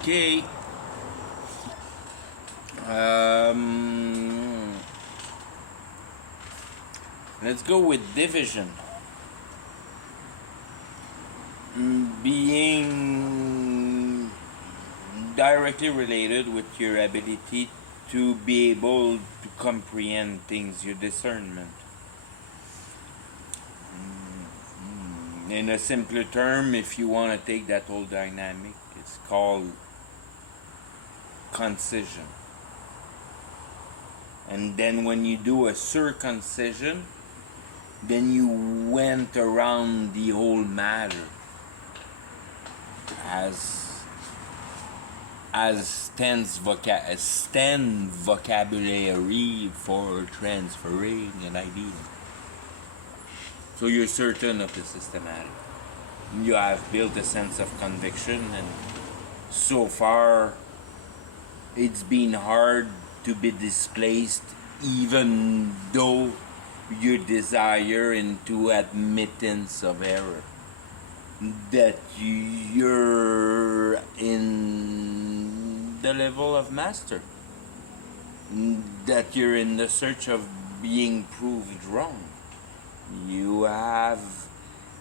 Okay. Um, let's go with division. Being directly related with your ability to be able to comprehend things, your discernment. In a simpler term, if you want to take that whole dynamic, it's called concision. And then when you do a circumcision, then you went around the whole matter as stand vocabulary for transferring an idea. So you're certain of the systematic. You have built a sense of conviction, and so far it's been hard to be displaced, even though your desire into admittance of error. That you're in the level of master. That you're in the search of being proved wrong. You have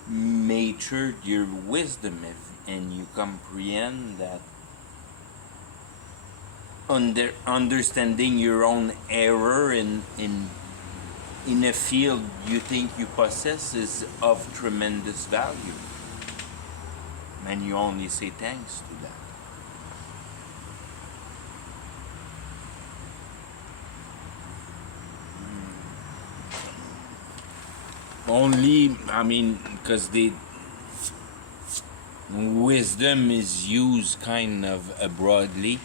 matured your wisdom and you comprehend that understanding your own error in a field you think you possess is of tremendous value. And you only say thanks to that. Only, because the wisdom is used kind of broadly.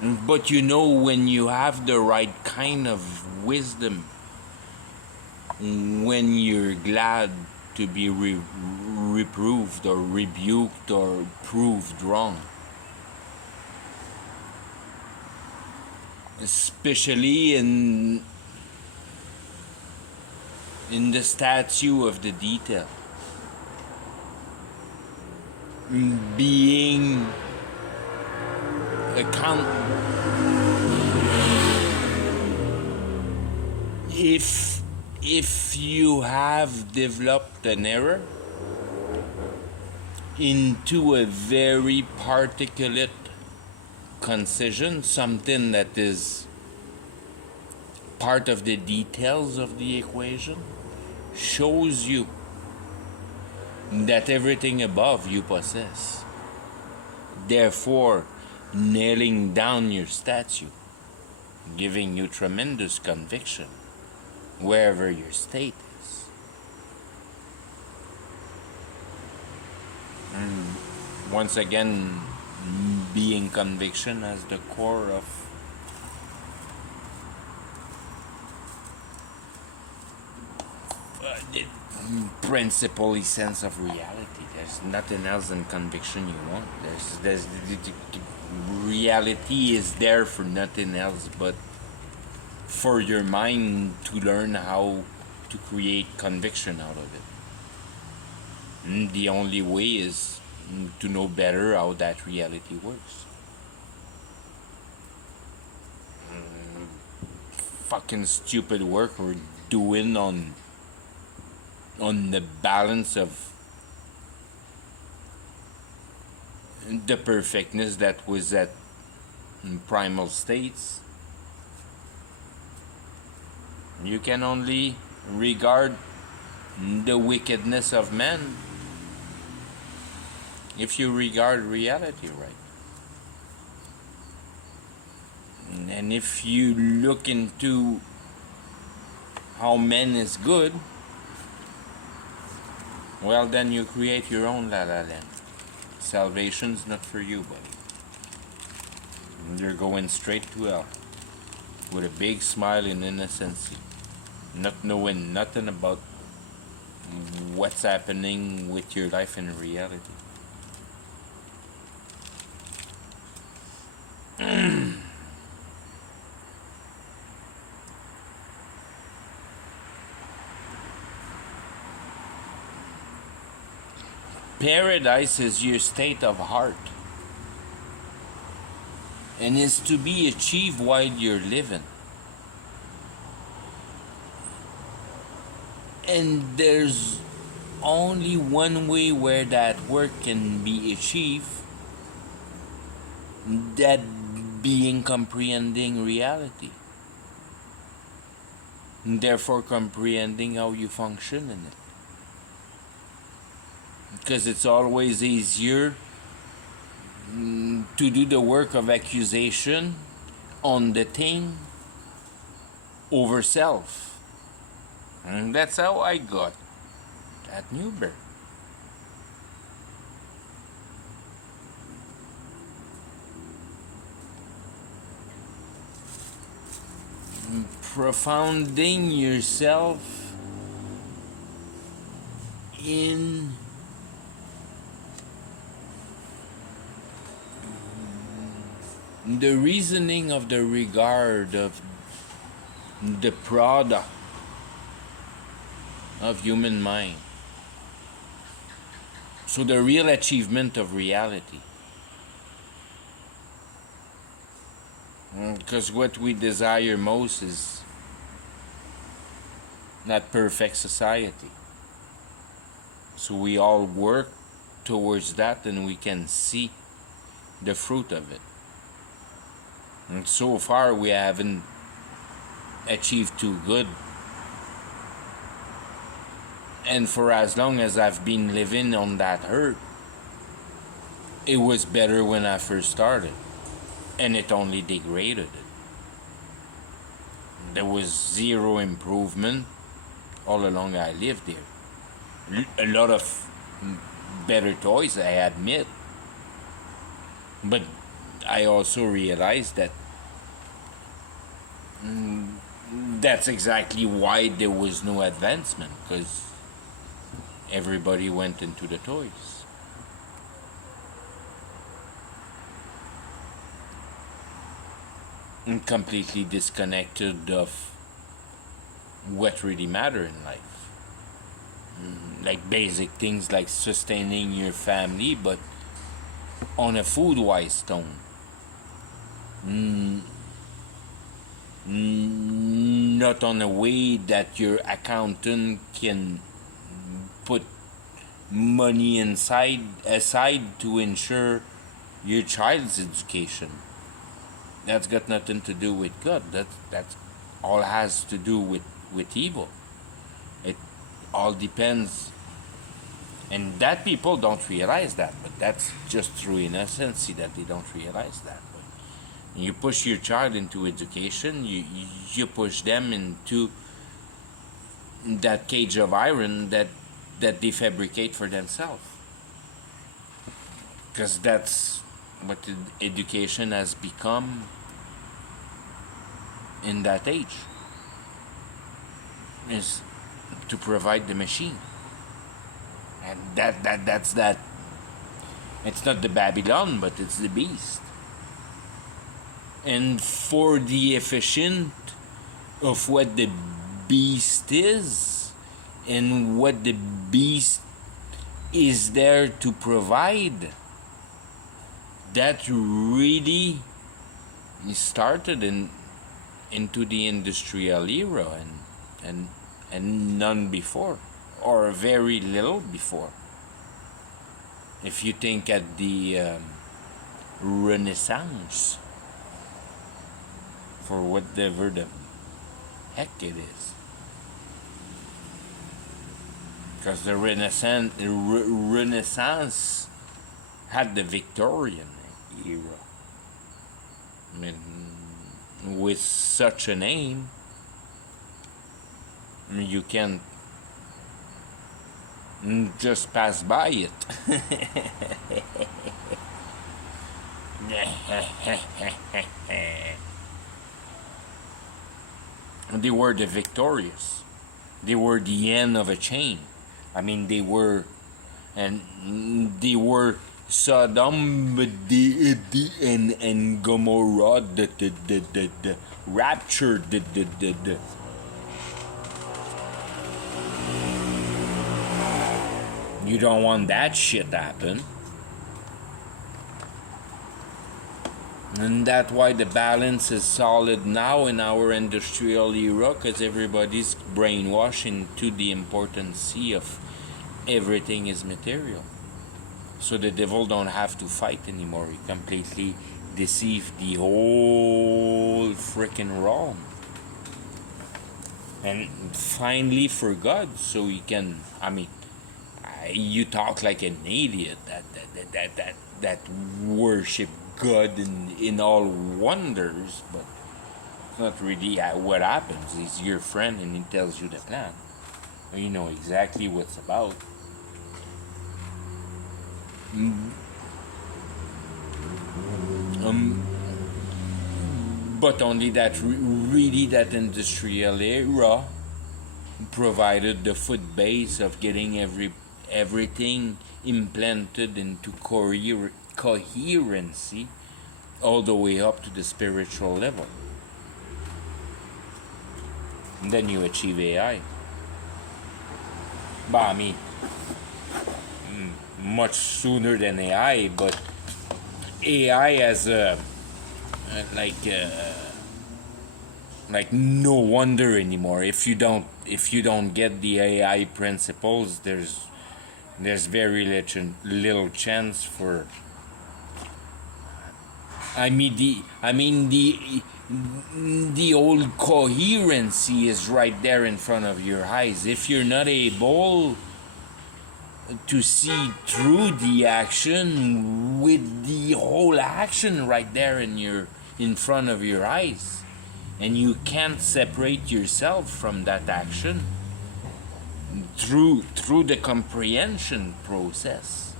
But when you have the right kind of wisdom, when you're glad to be reproved or rebuked or proved wrong. Especially in the statue of the detail. Being account if you have developed an error into a very particulate concision, something that is part of the details of the equation, shows you that everything above you possess. Therefore, nailing down your statue, giving you tremendous conviction wherever your state is. And once again, being conviction as the core of the principally sense of reality. There's nothing else than conviction you want. The reality is there for nothing else but for your mind to learn how to create conviction out of it. And the only way is to know better how that reality works. Fucking stupid work we're doing on the balance of the perfectness that was at primal states. You can only regard the wickedness of man if you regard reality right. And if you look into how man is good, well, then you create your own La La Land. Salvation's not for you, buddy. You're going straight to hell with a big smile and innocency, not knowing nothing about what's happening with your life in reality. Paradise is your state of heart and is to be achieved while you're living. And there's only one way where that work can be achieved, that being comprehending reality. And therefore comprehending how you function in it. Because it's always easier to do the work of accusation on the thing over self. And that's how I got at Newberg. Profounding yourself in the reasoning of the regard of the product of human mind. So the real achievement of reality. Because what we desire most is not perfect society. So we all work towards that and we can see the fruit of it. And so far we haven't achieved too good. And for as long as I've been living on that earth, it was better when I first started. And it only degraded it. There was zero improvement all along I lived there. A lot of better toys, I admit. But I also realized that that's exactly why there was no advancement, because everybody went into the toys. And completely disconnected of what really matter in life. Like basic things like sustaining your family, but on a food-wise tone. Not on a way that your accountant can put money aside to ensure your child's education. That's got nothing to do with God. That's all has to do with evil. It all depends, and that people don't realize that, but that's just through innocency that they don't realize that. When you push your child into education, you push them into that cage of iron that they fabricate for themselves. Because that's what education has become in that age, is to provide the machine. And that's that. It's not the Babylon, but it's the beast. And for the efficient of what the beast is and what the beast is there to provide, that really started into the industrial era and none before, or very little before. If you think at the Renaissance, for whatever the heck it is, because the Renaissance had the Victorian era. I mean, with such a name, you can't just pass by it. They were the victorious. They were the end of a chain. I mean, they were Sodom and Gomorrah, the rapture, You don't want that shit to happen. And that's why the balance is solid now in our industrial era, because everybody's brainwashed into the importance of everything is material. So the devil don't have to fight anymore. He completely deceive the whole freaking realm. And finally for God, so he can, I mean, you talk like an idiot that worship God in all wonders, but it's not really what happens. He's your friend and he tells you the plan. You know exactly what's about. But only that really that industrial era provided the foot base of getting everything implanted into coherency all the way up to the spiritual level. And then you achieve AI. But I mean, much sooner than AI, but AI as a like no wonder anymore. If you don't get the AI principles, there's very little chance for. I mean the old coherency is right there in front of your eyes. If you're not able to see through the action with the whole action right there in front of your eyes, and you can't separate yourself from that action through the comprehension process,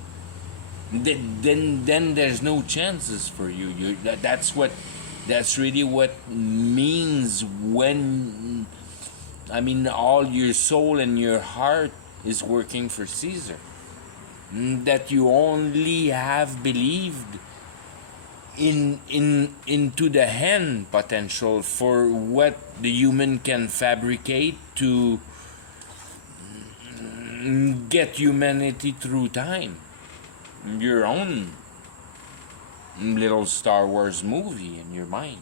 then there's no chances for you. That's really what means when, I mean, all your soul and your heart is working for Caesar. That you only have believed into the end potential for what the human can fabricate to get humanity through time. Your own little Star Wars movie in your mind.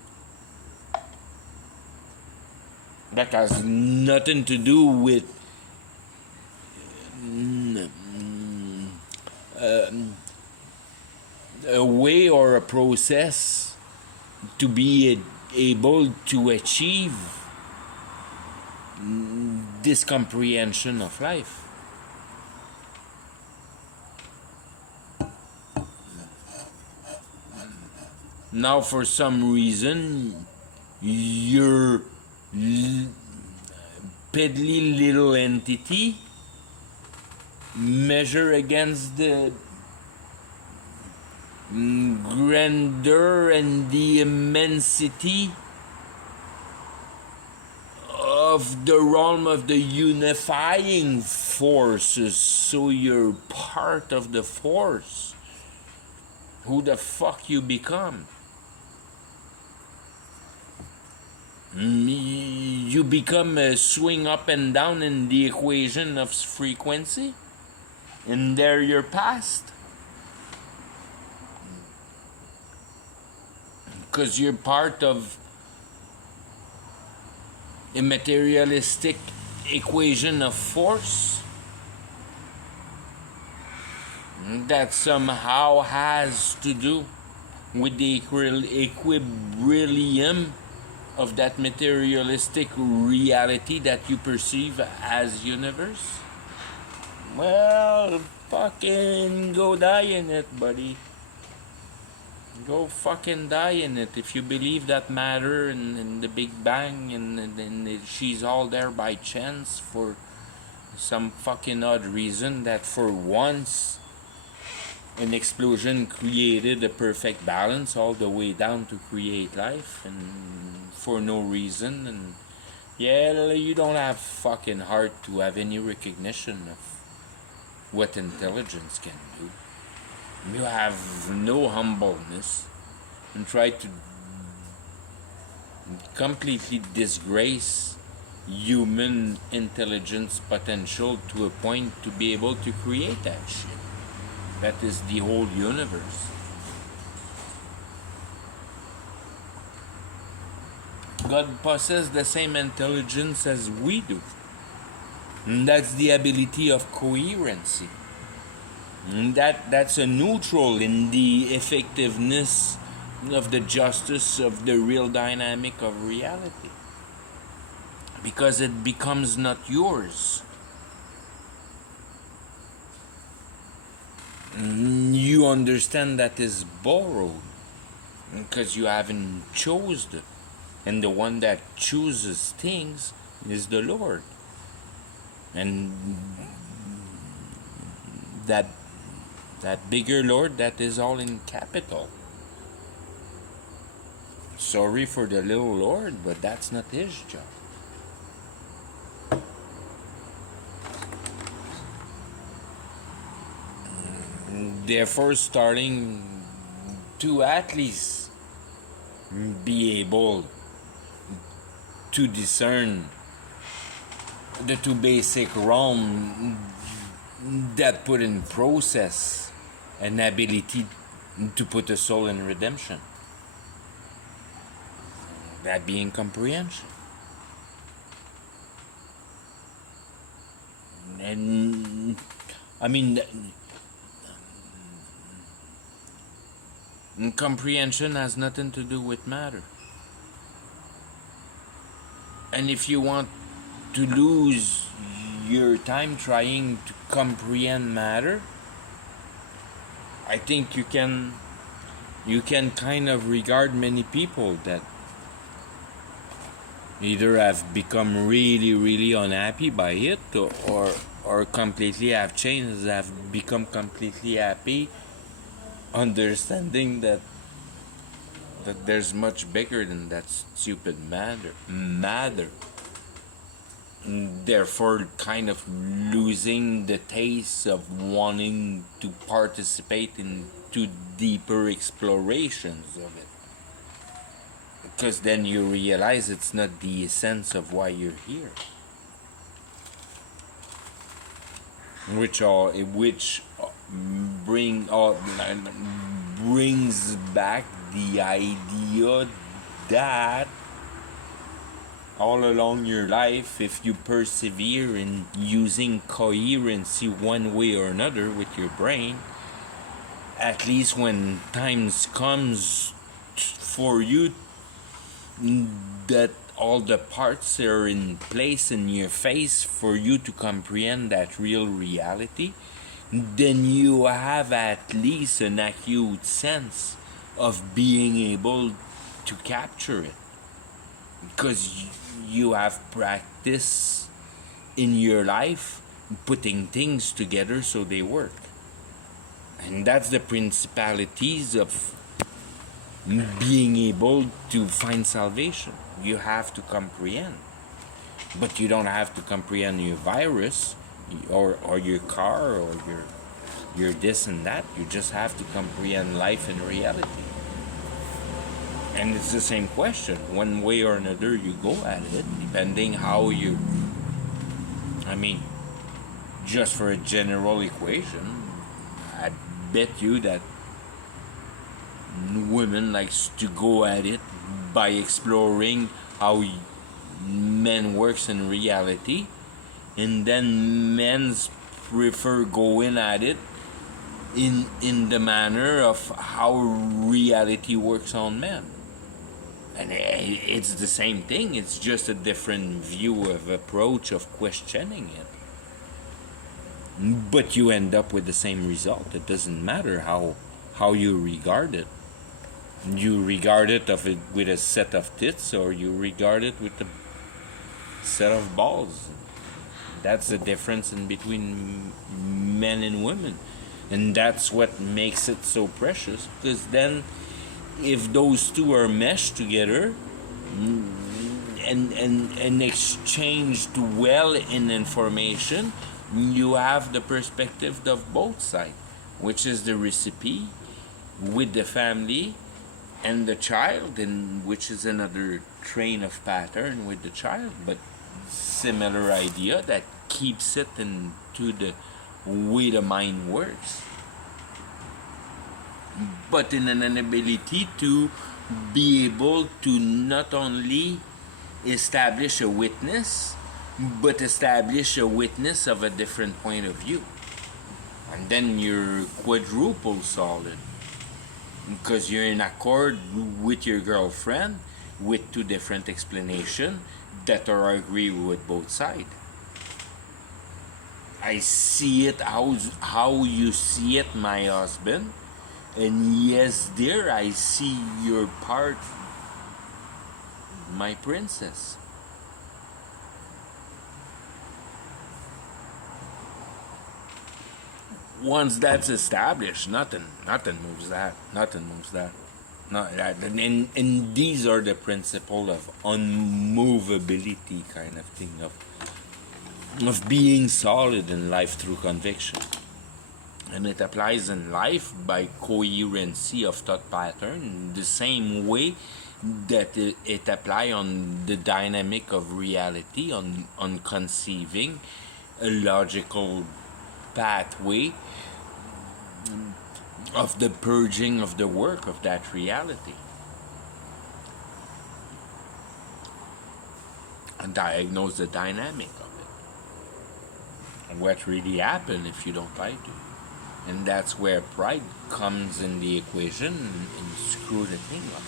That has nothing to do with a way or a process to be able to achieve this comprehension of life. Now, for some reason, your piddly little entity measure against the grandeur and the immensity of the realm of the unifying forces. So you're part of the force. Who the fuck you become? You become a swing up and down in the equation of frequency, and there you're past. Because you're part of a materialistic equation of force that somehow has to do with the equilibrium of that materialistic reality that you perceive as universe. Well, fucking go die in it, buddy. Go fucking die in it. If you believe that matter and the Big Bang and she's all there by chance for some fucking odd reason, that for once an explosion created a perfect balance all the way down to create life, and for no reason, and yeah, you don't have fucking heart to have any recognition of what intelligence can do. You have no humbleness and try to completely disgrace human intelligence potential to a point to be able to create that shit. That is the whole universe. God possesses the same intelligence as we do. And that's the ability of coherency. And that's a neutral in the effectiveness of the justice of the real dynamic of reality. Because it becomes not yours. You understand that is borrowed because you haven't chosen it. And the one that chooses things is the Lord. And that bigger Lord, that is all in capital. Sorry for the little Lord, but that's not his job. Therefore, starting to at least be able to discern the two basic realms that put in process an ability to put a soul in redemption. That being comprehension. And I mean, comprehension has nothing to do with matter. And if you want to lose your time trying to comprehend matter, I think you can kind of regard many people that either have become really, really unhappy by it, or completely have changed, have become completely happy, understanding that there's much bigger than that stupid matter. Therefore, kind of losing the taste of wanting to participate into deeper explorations of it. Because then you realize it's not the essence of why you're here. Which brings back the idea that all along your life, if you persevere in using coherency one way or another with your brain, at least when times comes for you that all the parts are in place in your face for you to comprehend that real reality, then you have at least an acute sense of being able to capture it. Because you have practice in your life putting things together so they work. And that's the principalities of being able to find salvation. You have to comprehend. But you don't have to comprehend your virus or your car or your this and that. You just have to comprehend life and reality. And it's the same question. One way or another you go at it, depending how you... I mean, just for a general equation, I bet you that women likes to go at it by exploring how men works in reality, and then men's prefer going at it in the manner of how reality works on men. And it's the same thing, it's just a different view of approach of questioning it. But you end up with the same result. It doesn't matter how you regard it. You regard it with a set of tits, or you regard it with a set of balls. That's the difference in between men and women. And that's what makes it so precious. Because then, if those two are meshed together and exchanged well in information, you have the perspective of both sides, which is the recipe with the family and the child, and which is another train of pattern with the child. But similar idea that keeps it into the way the mind works, but in an inability to be able to not only establish a witness, but establish a witness of a different point of view. And then you're quadruple solid because you're in accord with your girlfriend with two different explanations that are agree with both sides. I see it how you see it, my husband, and yes, dear, I see your part, my princess. Once that's established, nothing moves that. Nothing moves that. Not that. And these are the principle of unmovability, kind of thing, of being solid in life through conviction. And it applies in life by coherency of thought pattern, the same way that it applies on the dynamic of reality, on conceiving a logical pathway of the purging of the work of that reality. And diagnose the dynamic of it. And what really happened if you don't like it. And that's where pride comes in the equation and screw the thing up.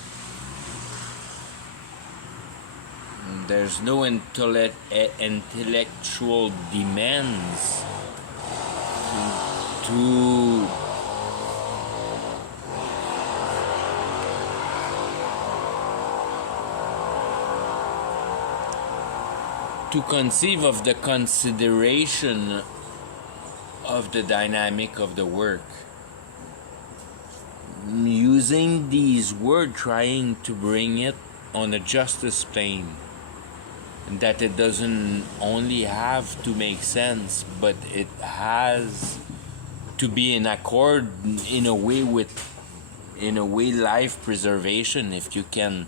And there's no intellectual demands to conceive of the consideration of the dynamic of the work. Using these words, trying to bring it on a justice plane, that it doesn't only have to make sense, but it has to be in accord in a way life preservation, if you can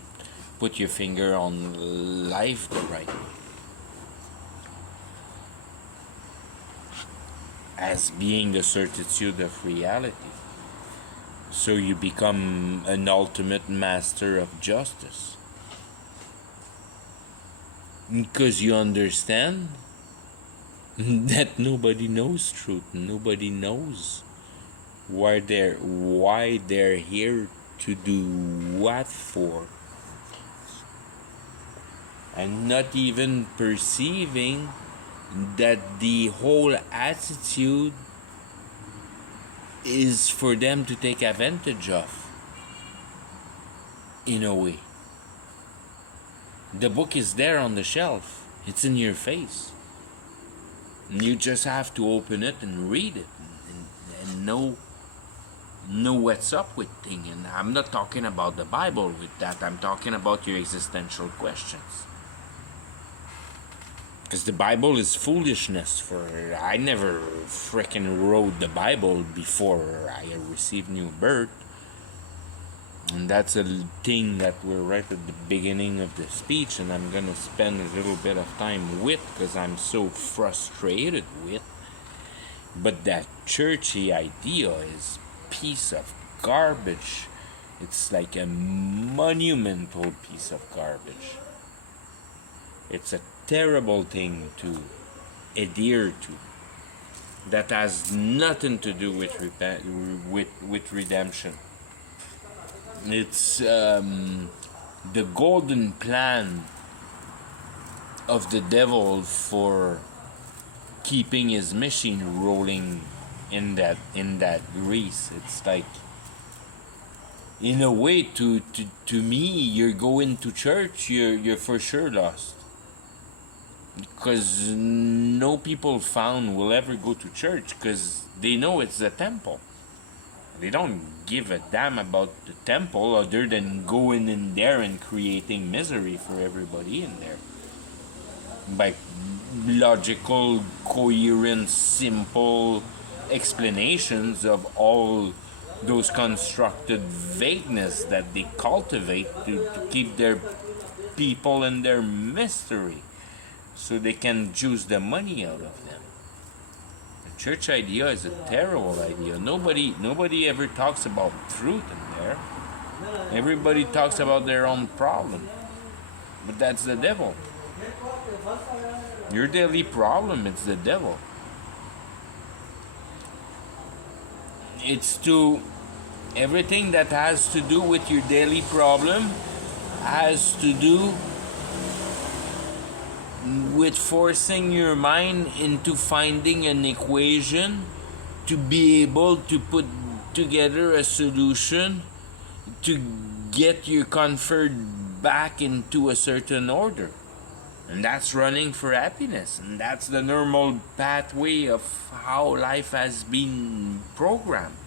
put your finger on life the right way. As being the certitude of reality. So you become an ultimate master of justice. Because you understand that nobody knows truth. Nobody knows why they're here to do what for. And not even perceiving that the whole attitude is for them to take advantage of, in a way. The book is there on the shelf. It's in your face. And you just have to open it and read it and know what's up with things. And I'm not talking about the Bible with that. I'm talking about your existential questions. Because the Bible is foolishness I never frickin' wrote the Bible before I received new birth. And that's a thing that we're right at the beginning of the speech, and I'm gonna spend a little bit of time with, because I'm so frustrated with. But that churchy idea is piece of garbage. It's like a monumental piece of garbage. It's a terrible thing to adhere to that has nothing to do with redemption. It's the golden plan of the devil for keeping his machine rolling in that grease. It's like, in a way, to me, you're going to church, you're for sure lost. Because no people found will ever go to church, because they know it's the temple. They don't give a damn about the temple other than going in there and creating misery for everybody in there. By logical, coherent, simple explanations of all those constructed vagueness that they cultivate to keep their people in their mystery. so they can juice the money out of them. The church idea is a terrible idea. Nobody ever talks about truth in there. Everybody talks about their own problem. But that's the devil. Your daily problem, it's the devil. It's to everything that has to do with your daily problem has to do with forcing your mind into finding an equation to be able to put together a solution to get your comfort back into a certain order. And that's running for happiness. And that's the normal pathway of how life has been programmed.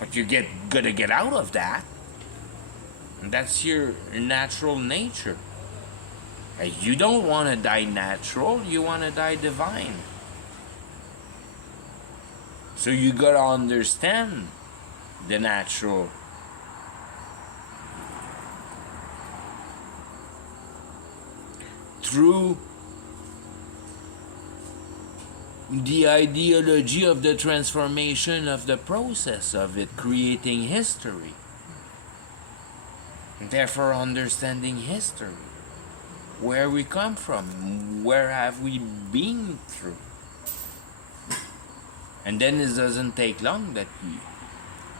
But you gotta get out of that. And that's your natural nature. You don't want to die natural, you want to die divine. So you gotta understand the natural. Through the ideology of the transformation of the process of it, creating history. Therefore, understanding history. Where we come from, where have we been through. And then it doesn't take long that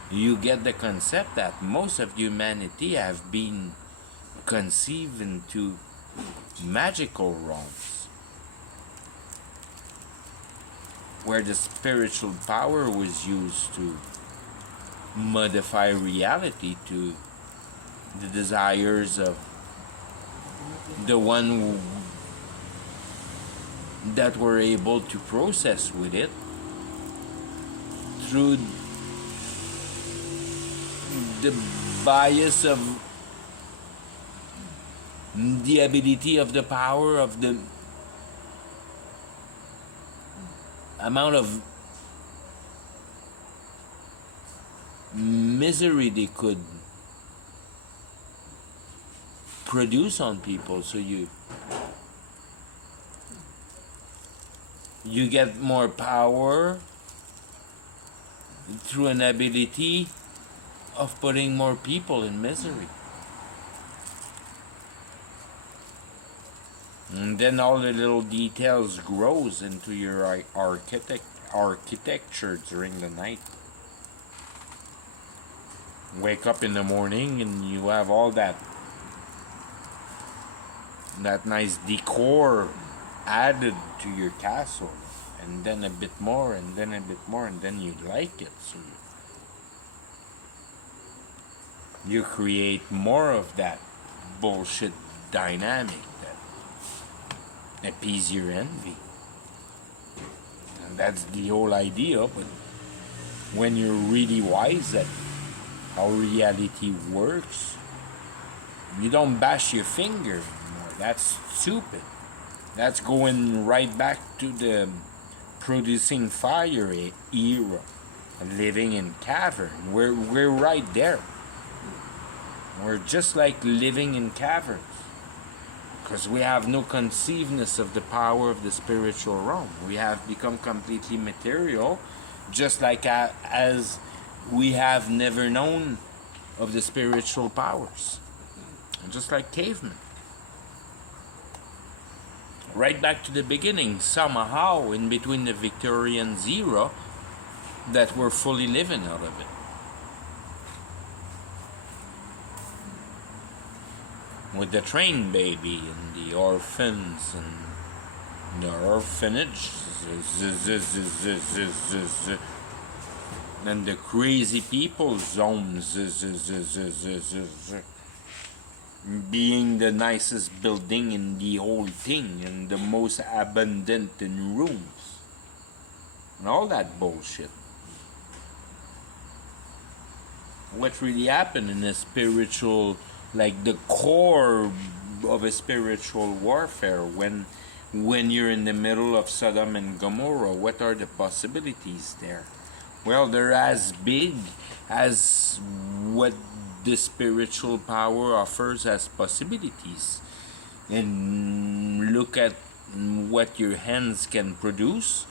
you get the concept that most of humanity have been conceived into magical realms, where the spiritual power was used to modify reality to the desires of the one that were able to process with it through the bias of the ability of the power of the amount of misery they could produce on people. So you get more power through an ability of putting more people in misery. And then all the little details grows into your architecture during the night. Wake up in the morning and you have all that nice decor added to your castle, and then a bit more, and then a bit more, and then you like it, so you create more of that bullshit dynamic that appease your envy. And that's the whole idea. But when you're really wise at how reality works, you don't bash your finger anymore. That's stupid. That's going right back to the producing fire era, living in cavern. We're right there. We're just like living in caverns, because we have no conceivedness of the power of the spiritual realm. We have become completely material, just like as we have never known of the spiritual powers. Just like cavemen. Right back to the beginning, somehow in between the Victorian era, that we're fully living out of it. With the train baby and the orphans and the orphanage and the crazy people zones being the nicest building in the whole thing and the most abundant in rooms and all that bullshit. What really happened in a spiritual, like the core of a spiritual warfare, when you're in the middle of Sodom and Gomorrah, what are the possibilities there? Well, they're as big as what the spiritual power offers as possibilities. And look at what your hands can produce,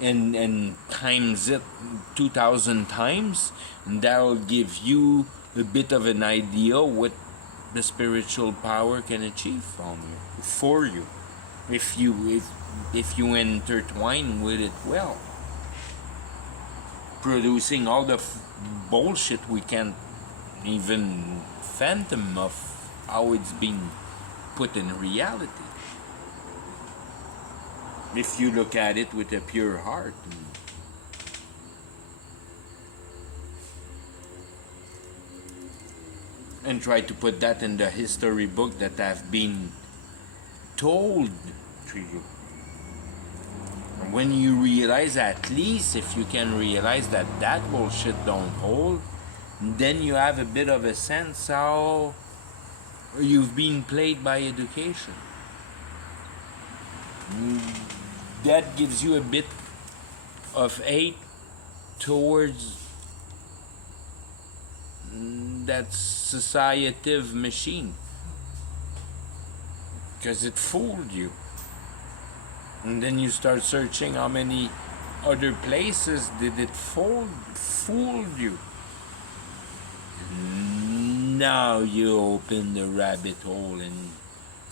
and times it 2,000 times, and that'll give you a bit of an idea what the spiritual power can achieve for you if you intertwine with it well, producing all the bullshit we can't even fathom of how it's being put in reality. If you look at it with a pure heart. And try to put that in the history book that have been told to you. And when you realize, at least if you can realize that that bullshit don't hold, then you have a bit of a sense how you've been played by education. That gives you a bit of hate towards that societive machine, because it fooled you. And then you start searching how many other places did it fool you. Now you open the rabbit hole, and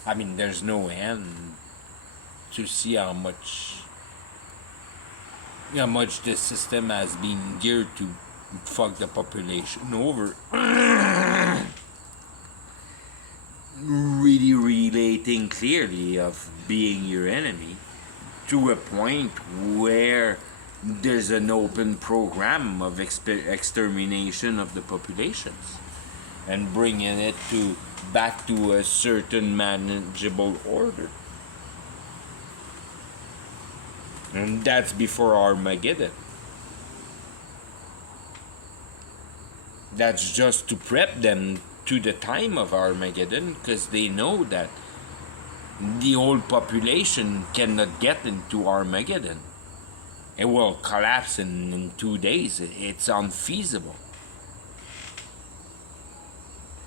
I mean there's no end to see how much the system has been geared to fuck the population over. Really relating clearly of being your enemy to a point where there's an open program of extermination of the populations and bringing it back to a certain manageable order. And that's before Armageddon. That's just to prep them to the time of Armageddon, because they know that the whole population cannot get into Armageddon. It will collapse in 2 days. It's unfeasible.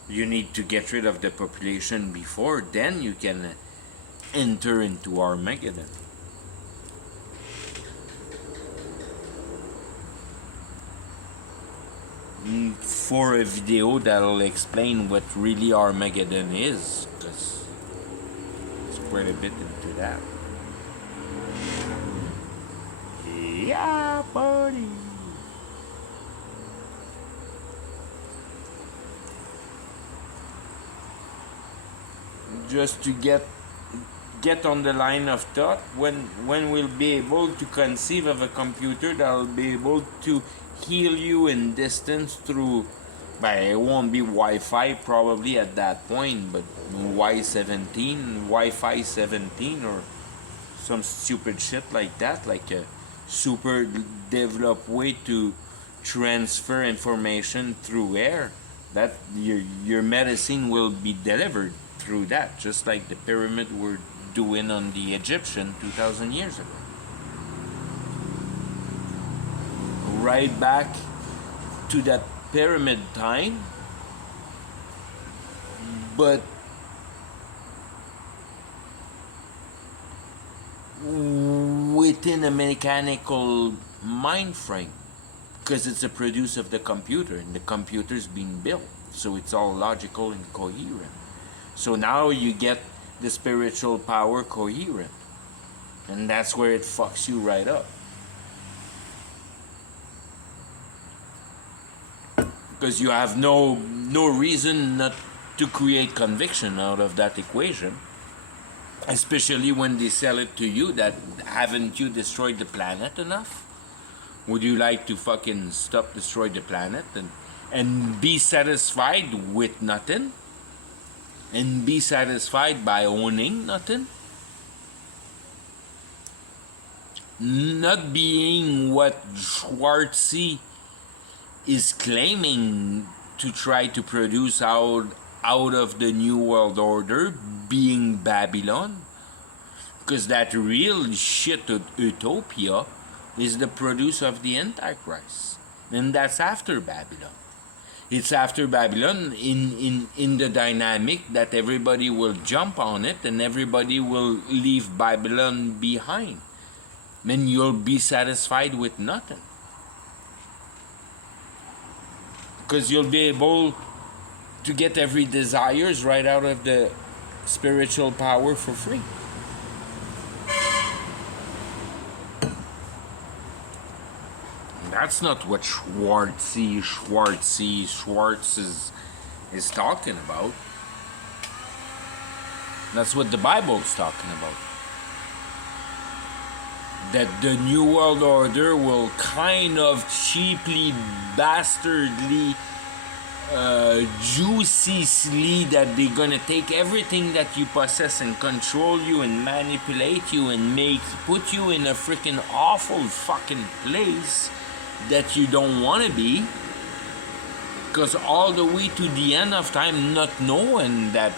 You need to get rid of the population before, then you can enter into Armageddon. For a video that'll explain what really Armageddon is, because it's quite a bit into that. Yeah, buddy. Just to get on the line of thought, when we'll be able to conceive of a computer that'll be able to heal you in distance through, but it won't be Wi-Fi probably at that point, but Wi-Fi 17 or some stupid shit like that, like a super developed way to transfer information through air, that your medicine will be delivered through that, just like the pyramid were doing on the Egyptian 2,000 years ago. Right back to that pyramid time, but within a mechanical mind frame, because it's a produce of the computer, and the computer's being built, so it's all logical and coherent. So now you get the spiritual power coherent, and that's where it fucks you right up. Because you have no reason not to create conviction out of that equation, especially when they sell it to you that haven't you destroyed the planet enough? Would you like to fucking stop destroy the planet and be satisfied with nothing? And be satisfied by owning nothing? Not being what Schwartzy is claiming to try to produce out of the New World Order, being Babylon, because that real shit utopia is the produce of the Antichrist, and that's after Babylon. It's after Babylon in the dynamic that everybody will jump on it and everybody will leave Babylon behind. And you'll be satisfied with nothing. Because you'll be able to get every desires right out of the spiritual power for free. That's not what Schwartz is talking about. That's what the Bible's talking about. That the New World Order will kind of cheaply, bastardly, juicily, that they're gonna take everything that you possess and control you and manipulate you and put you in a freaking awful fucking place that you don't want to be, because all the way to the end of time, not knowing that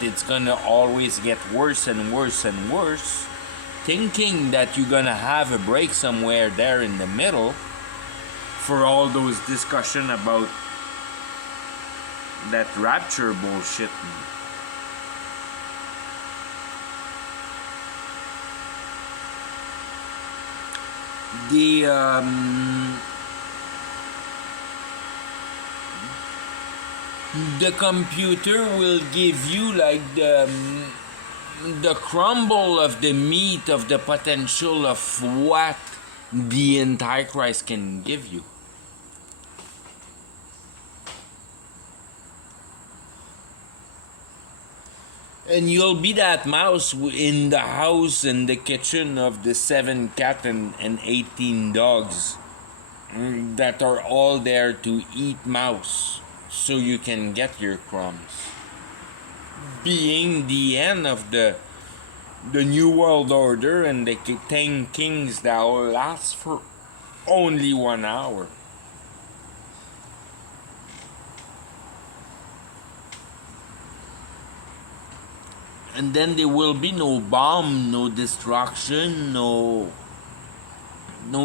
it's gonna always get worse and worse and worse, thinking that you're gonna have a break somewhere there in the middle for all those discussion about that rapture bullshit. The computer will give you like the crumble of the meat of the potential of what the Antichrist can give you. And you'll be that mouse in the house and the kitchen of the 7 cats and 18 dogs that are all there to eat mouse so you can get your crumbs. Being the end of the New World Order and the 10 kings that will last for only 1 hour. And then there will be no bomb, no destruction, no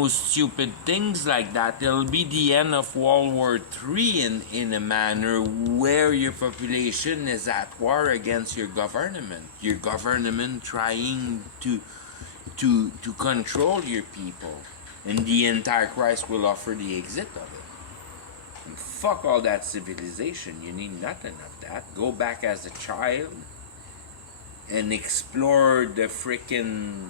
stupid things like that. It'll be the end of World War III in a manner where your population is at war against your government. Your government trying to control your people. And the Antichrist will offer the exit of it. And fuck all that civilization. You need nothing of that. Go back as a child and explore the frickin'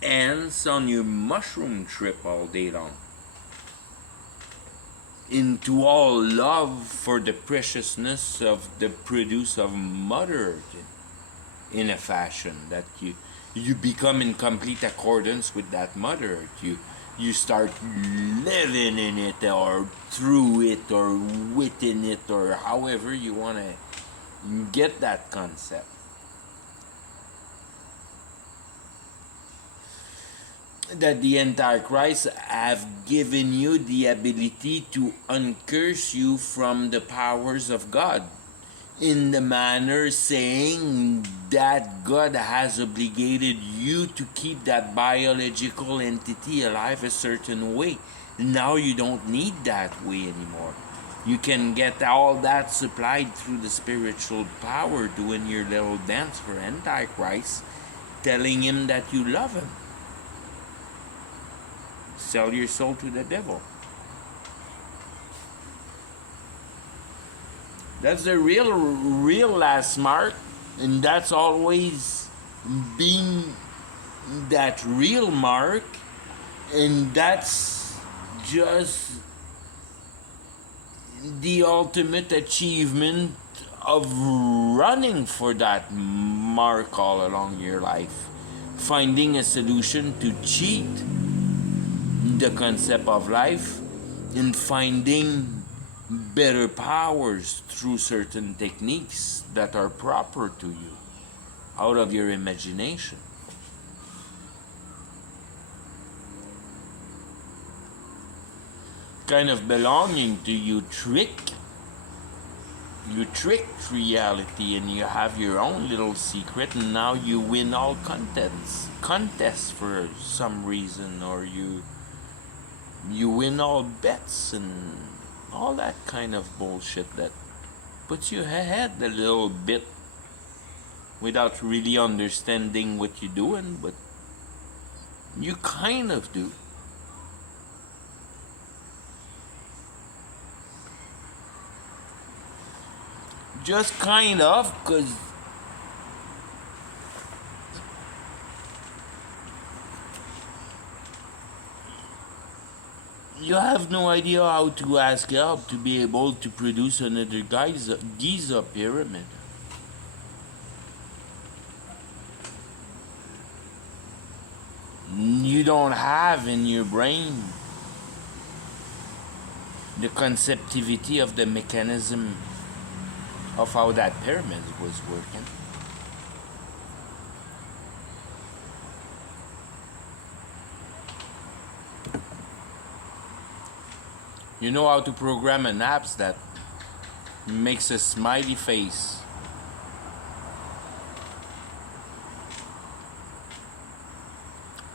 ants on your mushroom trip all day long. Into all love for the preciousness of the produce of Mother Earth in a fashion that you become in complete accordance with that Mother Earth. You start living in it or through it or within it or however you want to get that concept. That the Antichrist have given you the ability to uncurse you from the powers of God, in the manner saying that God has obligated you to keep that biological entity alive a certain way. Now you don't need that way anymore. You can get all that supplied through the spiritual power, doing your little dance for Antichrist, telling him that you love him. Sell your soul to the devil. That's the real last mark, and that's always been that real mark, and that's just the ultimate achievement of running for that mark all along your life. Finding a solution to cheat the concept of life and finding better powers through certain techniques that are proper to you out of your imagination. Kind of belonging to you tricked reality, and you have your own little secret, and now you win all contests for some reason, or You win all bets and all that kind of bullshit that puts you ahead a little bit without really understanding what you're doing, but you kind of do. Just kind of, because you have no idea how to ask help to be able to produce another Giza pyramid. You don't have in your brain the conceptivity of the mechanism of how that pyramid was working. You know how to program an app that makes a smiley face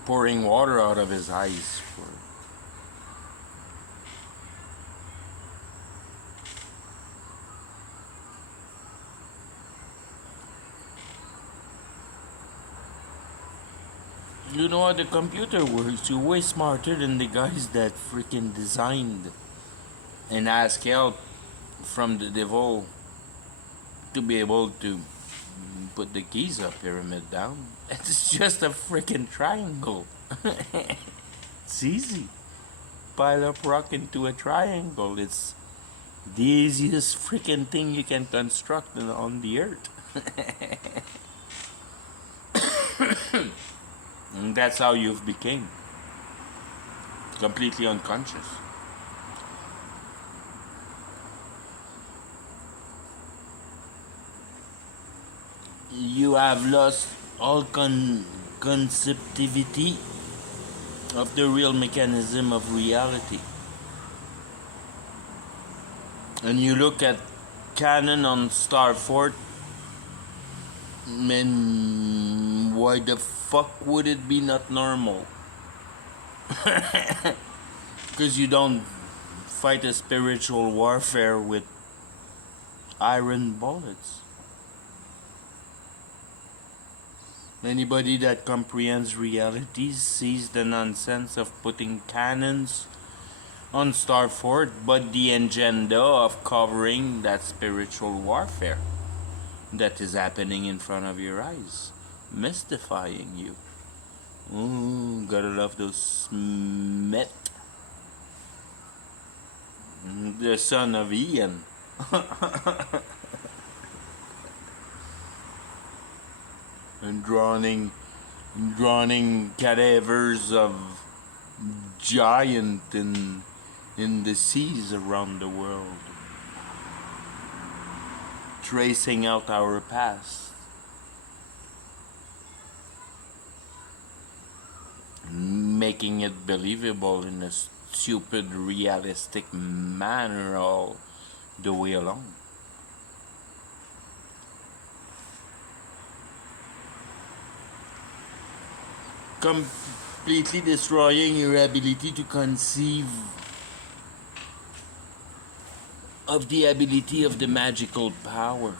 pouring water out of his eyes for you know how the computer works. You're way smarter than the guys that freaking designed and ask help from the devil to be able to put the Giza pyramid down. It's just a freaking triangle. It's easy. Pile up rock into a triangle. It's the easiest freaking thing you can construct on the earth. And that's how you've became. Completely unconscious. You have lost all conceptivity of the real mechanism of reality. And you look at Canon on Starfort, man, why the fuck would it be not normal? Because you don't fight a spiritual warfare with iron bullets. Anybody that comprehends reality sees the nonsense of putting cannons on Starfort, but the agenda of covering that spiritual warfare that is happening in front of your eyes, mystifying you. Ooh, gotta love those Smet, the son of Ian. And drowning cadavers of giant in the seas around the world, tracing out our past, making it believable in a stupid, realistic manner all the way along. Completely destroying your ability to conceive of the ability of the magical power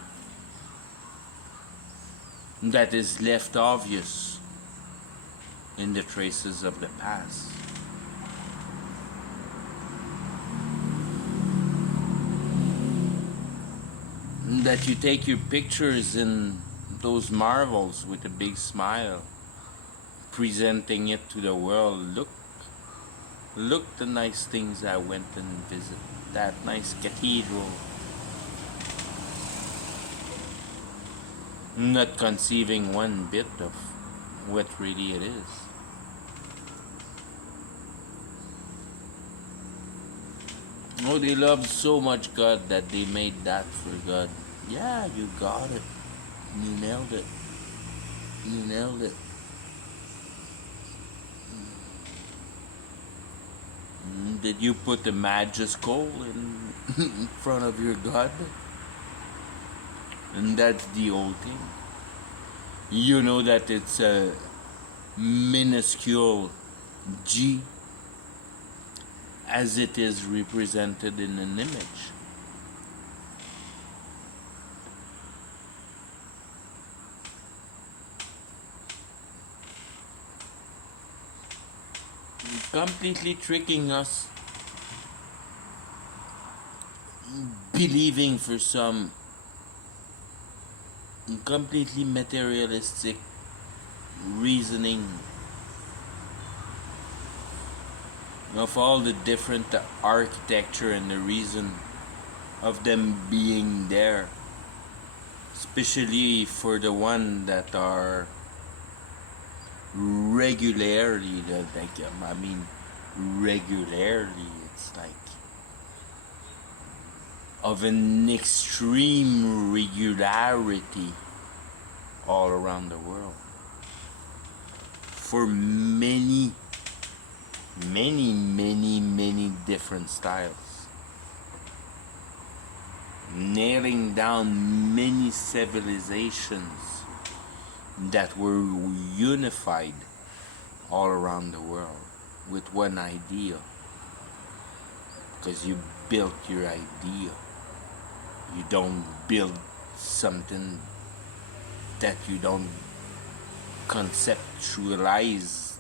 that is left obvious in the traces of the past. That you take your pictures in those marvels with a big smile, presenting it to the world. Look the nice things I went and visited. That nice cathedral. Not conceiving one bit of what really it is. Oh, they loved so much God that they made that for God. Yeah, you got it. You nailed it. You nailed it. Did you put the majuscule in front of your God? And that's the whole thing. You know that it's a minuscule G as it is represented in an image. Completely tricking us, believing for some completely materialistic reasoning of all the different architecture and the reason of them being there, especially for the one that are regularly, regularly, it's like of an extreme regularity all around the world for many different styles, nailing down many civilizations that were unified all around the world with one idea, because you built your idea. You don't build something that you don't conceptualize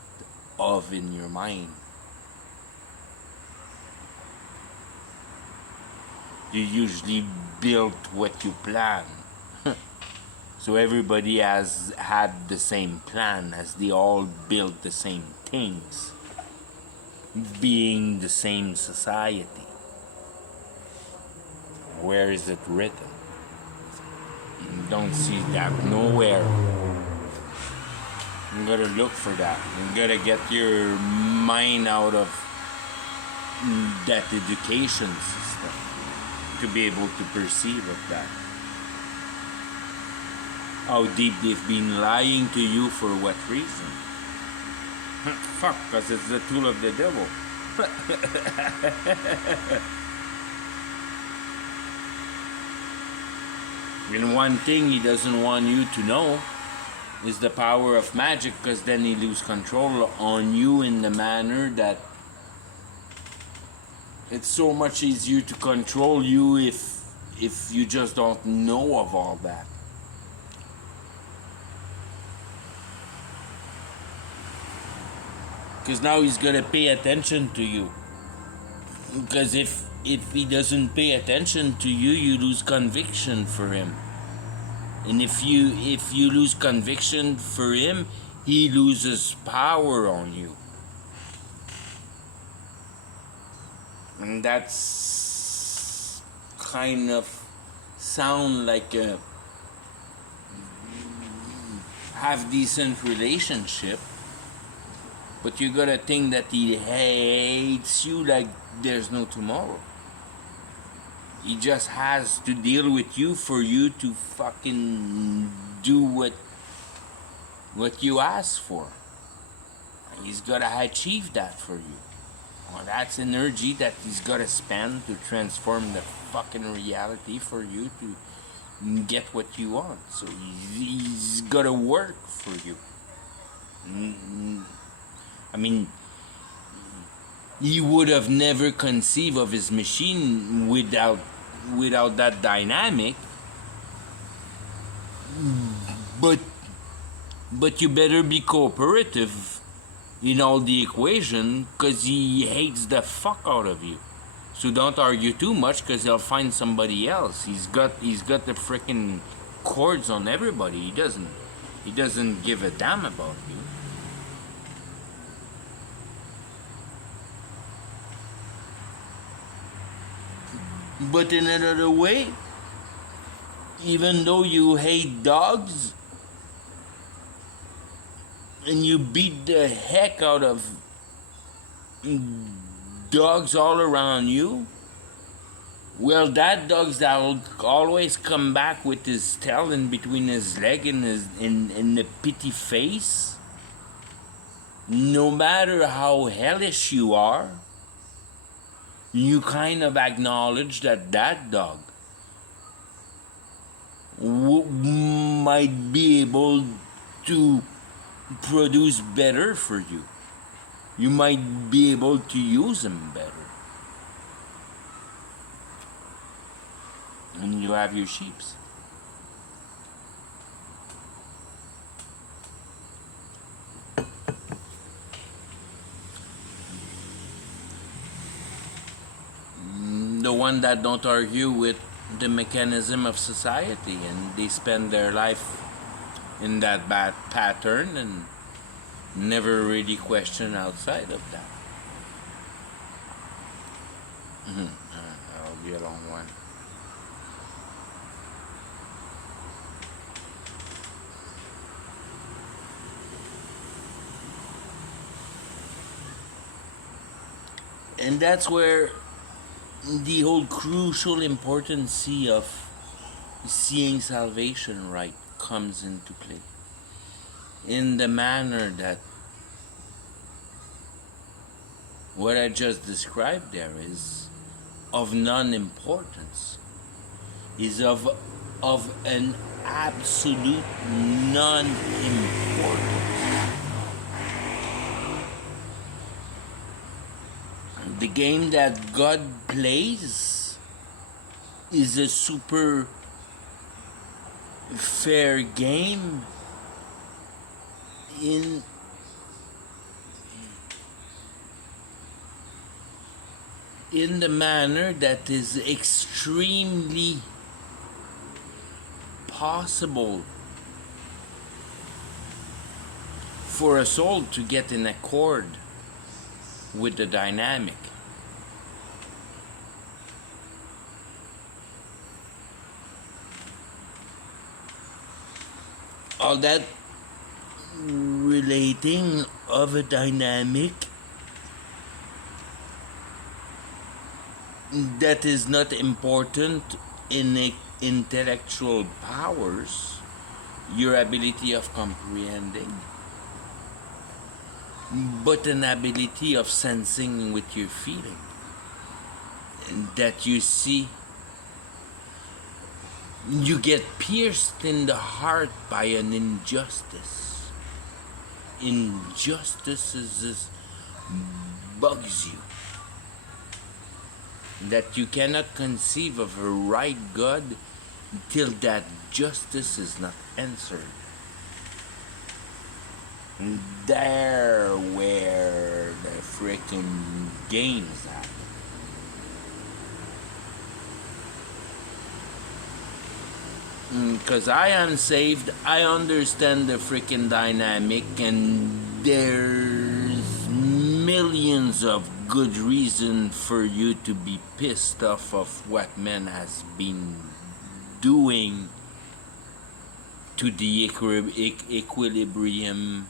of in your mind. You usually build what you plan. So everybody has had the same plan, as they all built the same things, being the same society. Where is it written? You don't see that nowhere. You gotta look for that. You gotta get your mind out of that education system to be able to perceive of that. How deep they've been lying to you, for what reason? Fuck, because it's the tool of the devil. And one thing he doesn't want you to know is the power of magic, because then he loses control on you in the manner that it's so much easier to control you if you just don't know of all that. Because now he's gonna pay attention to you. Because if he doesn't pay attention to you, you lose conviction for him. And if you lose conviction for him, he loses power on you. And that's kind of sound like a half-decent relationship, but you gotta think that he hates you like there's no tomorrow. He just has to deal with you for you to fucking do what you ask for. He's gotta achieve that for you. Well, that's energy that he's gotta spend to transform the fucking reality for you to get what you want. So he's gotta work for you. I mean, he would have never conceived of his machine without that dynamic. But you better be cooperative in all the equation, because he hates the fuck out of you. So don't argue too much, because he'll find somebody else. He's got the freaking cords on everybody. He doesn't give a damn about you. But in another way, even though you hate dogs and you beat the heck out of dogs all around you, well, that dog's that will always come back with his tail in between his leg and the pity face. No matter how hellish you are, you kind of acknowledge that dog might be able to produce better for you. You might be able to use him better. and you have your sheeps. The one that don't argue with the mechanism of society, and they spend their life in that bad pattern and never really question outside of that. That'll be a long one. And that's where the whole crucial importance of seeing salvation right comes into play. In the manner that what I just described there is of non-importance, is of an absolute non-importance. The game that God plays is a super fair game in the manner that is extremely possible for a soul to get in accord with the dynamic. All that relating of a dynamic that is not important in intellectual powers, your ability of comprehending, but an ability of sensing with your feeling, that you see, you get pierced in the heart by an injustice. Injustice bugs you, that you cannot conceive of a right God till that justice is not answered. There where the freaking game's at. Because I am saved, I understand the freaking dynamic, and there's millions of good reason for you to be pissed off of what man has been doing to the equilibrium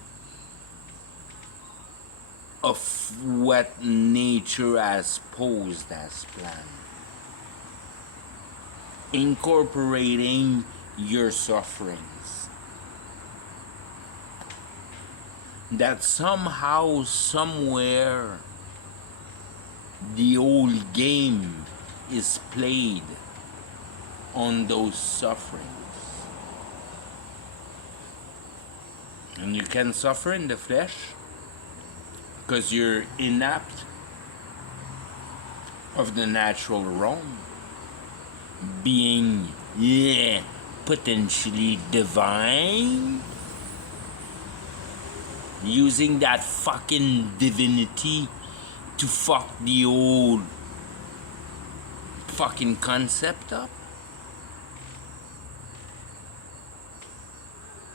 of what nature has posed as planned. Incorporating your sufferings. That somehow, somewhere, the old game is played on those sufferings. And you can suffer in the flesh because you're inapt of the natural realm, being potentially divine, using that fucking divinity to fuck the old fucking concept up,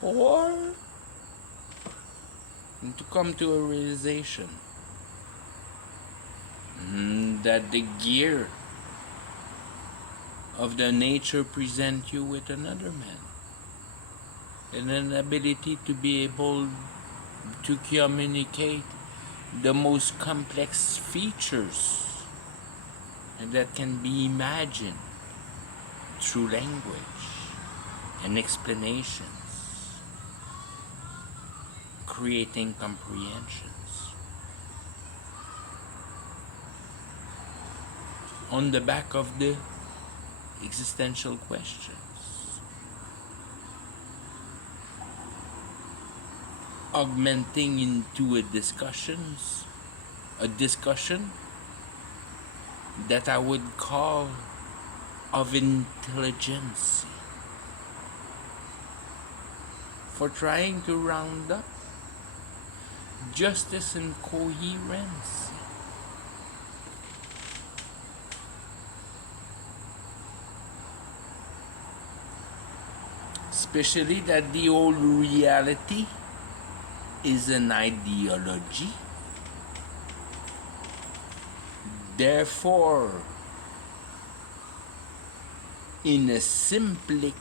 or to come to a realization that the gear of the nature present you with another man, and an ability to be able to communicate the most complex features that can be imagined through language and explanations, creating comprehensions on the back of the existential questions. Augmenting into a discussion that I would call of intelligence, for trying to round up justice and coherence. Especially that the old reality is an ideology. Therefore, in a simplistic,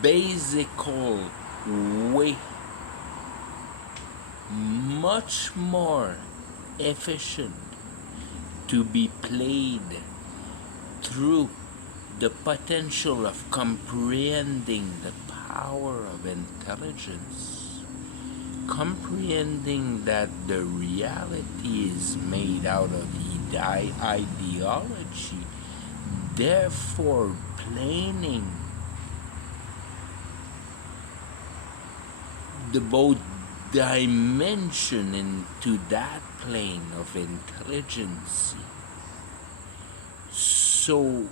basical way, much more efficient to be played through the potential of comprehending the power of intelligence, comprehending that the reality is made out of ideology, therefore planing the both dimension into that plane of intelligence. So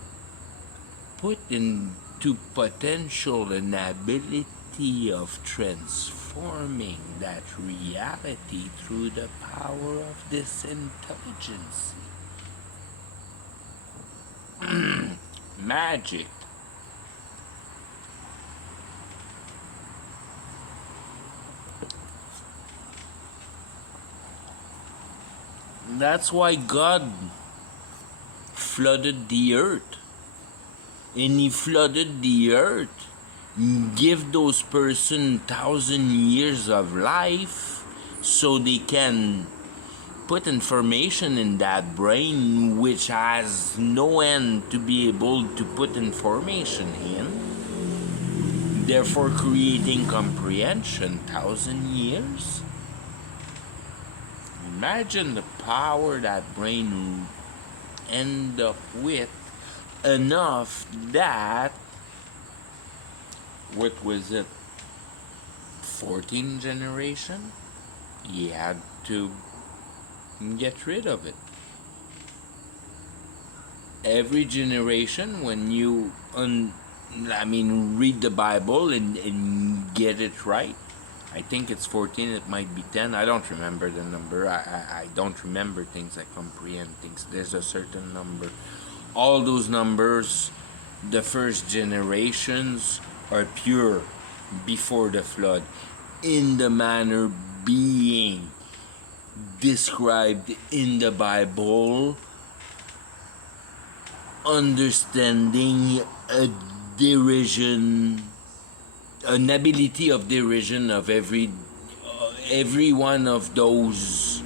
put into potential an ability of transforming that reality through the power of this intelligence. Magic. That's why God flooded the earth. And he flooded the earth, give those person 1,000 years of life so they can put information in that brain which has no end to be able to put information in, therefore creating comprehension. 1,000 years. Imagine the power that brain end up with, enough that, what was it, 14 generation, he had to get rid of it. Every generation, when you read the Bible and get it right, I think it's 14, it might be 10, I don't remember the number. I don't remember things, I comprehend things. There's a certain number. All those numbers, the first generations are pure before the flood, in the manner being described in the Bible, understanding a derision, an ability of derision of every one of those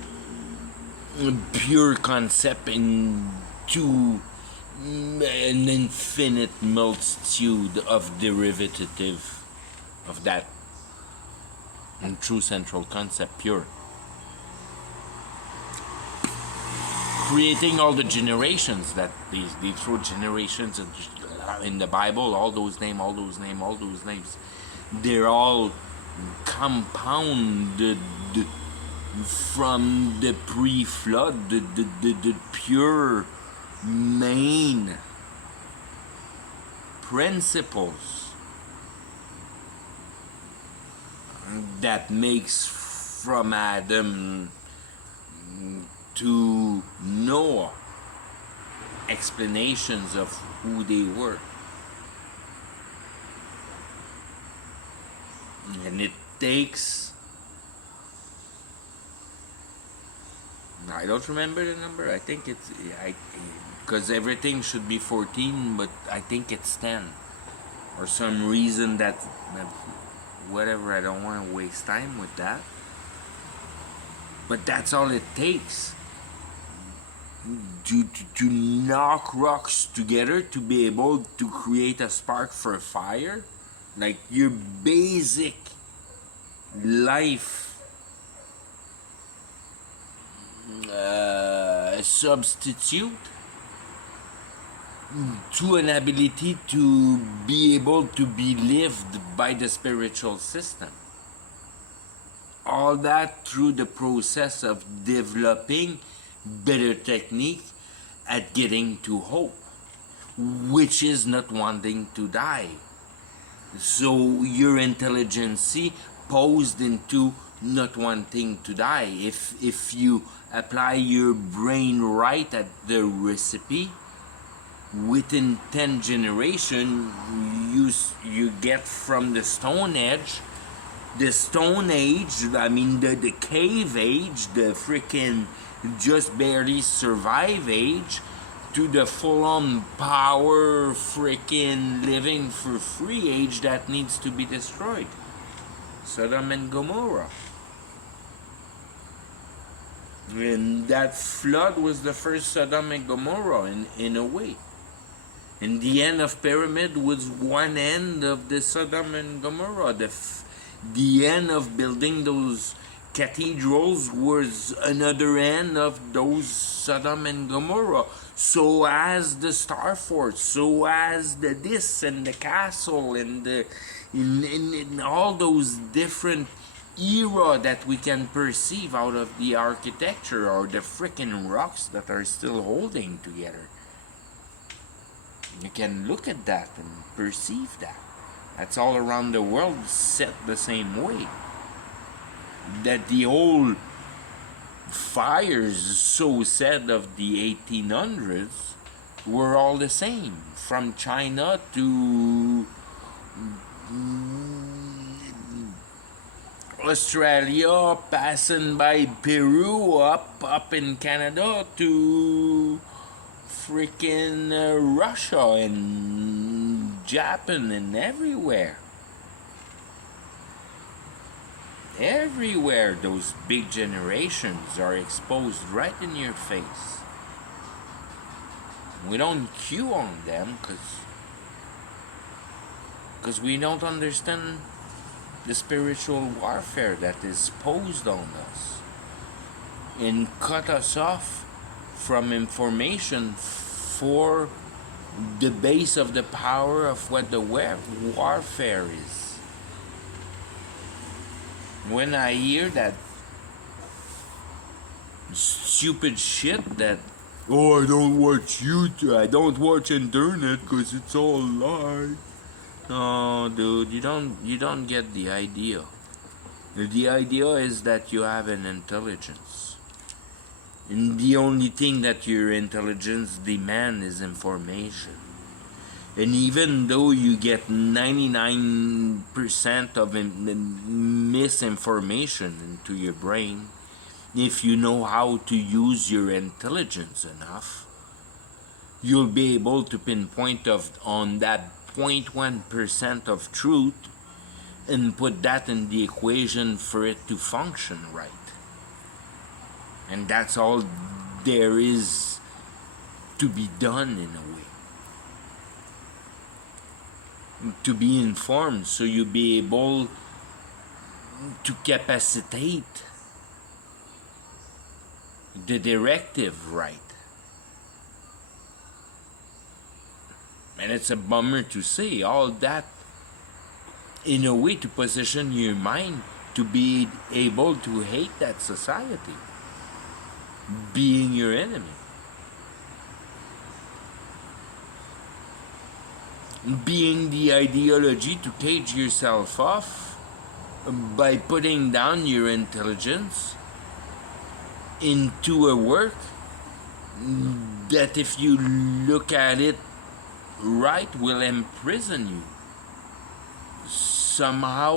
pure concept into an infinite multitude of derivative of that true central concept, pure. Creating all the generations, that these through generations in the Bible, all those names, they're all compounded from the pre-flood, the pure main principles that makes from Adam to Noah explanations of who they were. And it takes, I don't remember the number, I think it's, because everything should be 14, but I think it's 10. Or some reason that, whatever, I don't want to waste time with that. But that's all it takes to knock rocks together to be able to create a spark for a fire. Like your basic life substitute to an ability to be able to be lived by the spiritual system. All that through the process of developing better technique at getting to hope, which is not wanting to die. So your intelligence posed into not wanting to die. If you apply your brain right at the recipe, within 10 generation you get from the Stone Age, the cave age, the freaking just barely survive age, to the full-on power freaking living for free age that needs to be destroyed. Sodom and Gomorrah. And that flood was the first Sodom and Gomorrah in a way. And the end of pyramid was one end of the Sodom and Gomorrah. The end of building those cathedrals was another end of those Sodom and Gomorrah. So as the Star Fort, so as the this and the castle and the in all those different era that we can perceive out of the architecture or the freaking rocks that are still holding together. You can look at that and perceive that. That's all around the world set the same way. That the old fires, so said, of the 1800s were all the same. From China to Australia, passing by Peru, up in Canada to freaking Russia and Japan and everywhere. Everywhere those big generations are exposed right in your face. We don't cue on them because we don't understand the spiritual warfare that is posed on us and cut us off from information for the base of the power of what the warfare is. When I hear that stupid shit that, oh, I don't watch YouTube, I don't watch internet because it's all lies. No, dude, you don't get the idea. The idea is that you have an intelligence. And the only thing that your intelligence demands is information. And even though you get 99% of misinformation into your brain, if you know how to use your intelligence enough, you'll be able to pinpoint on that 0.1% of truth and put that in the equation for it to function right. And that's all there is to be done in a way. To be informed, so you'll be able to capacitate the directive right. And it's a bummer to say all that in a way to position your mind to be able to hate that society being your enemy. Being the ideology to cage yourself off by putting down your intelligence into a work that, if you look at it right, will imprison you somehow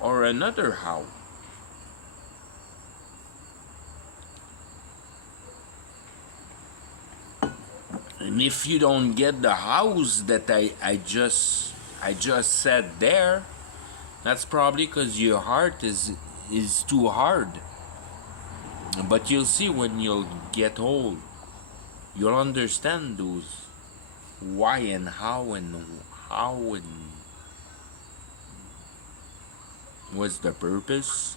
or another how. And if you don't get the house that I just said there, that's probably because your heart is too hard. But you'll see when you'll get old, you'll understand those why and how and what's the purpose.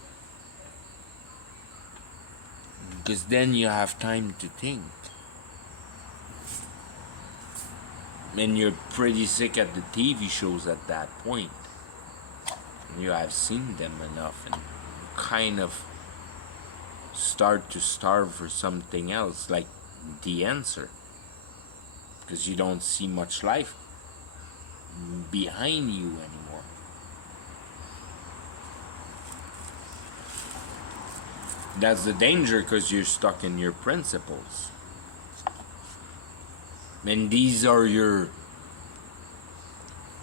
Because then you have time to think. And you're pretty sick at the TV shows at that point. You have seen them enough and kind of start to starve for something else. Like the answer, because you don't see much life behind you anymore. That's the danger, because you're stuck in your principles. And these are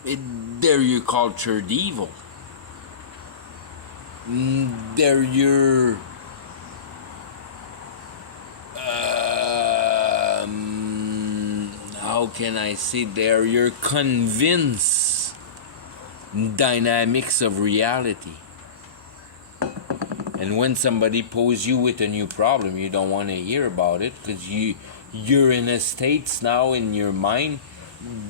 they're your cultured evil. They're your how can I say, they're your convinced dynamics of reality. And when somebody poses you with a new problem, you don't want to hear about it, because you're in a state now in your mind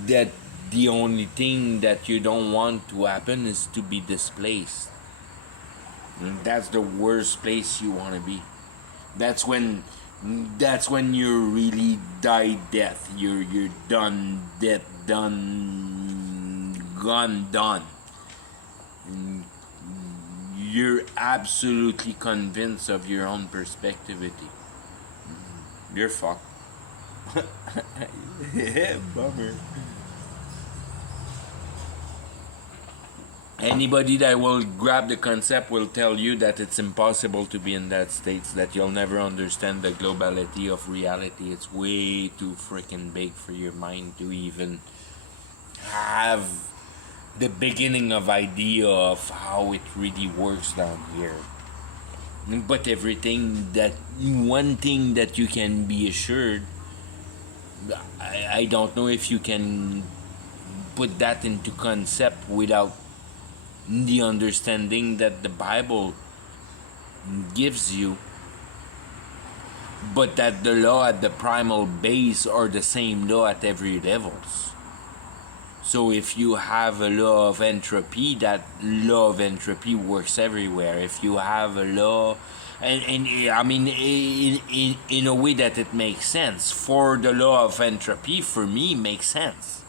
that the only thing that you don't want to happen is to be displaced. And that's the worst place you want to be. That's when you're really die death. You're done, death done, gone done. And you're absolutely convinced of your own perspectivity. You're fucked. Yeah, bummer. Anybody that will grab the concept will tell you that it's impossible to be in that state, that you'll never understand the globality of reality. It's way too freaking big for your mind to even have the beginning of idea of how it really works down here. But one thing that you can be assured, I don't know if you can put that into concept without the understanding that the Bible gives you, but that the law at the primal base are the same law at every levels. So if you have a law of entropy, that law of entropy works everywhere. If you have a law, and I mean in a way that it makes sense, for the law of entropy, for me, makes sense.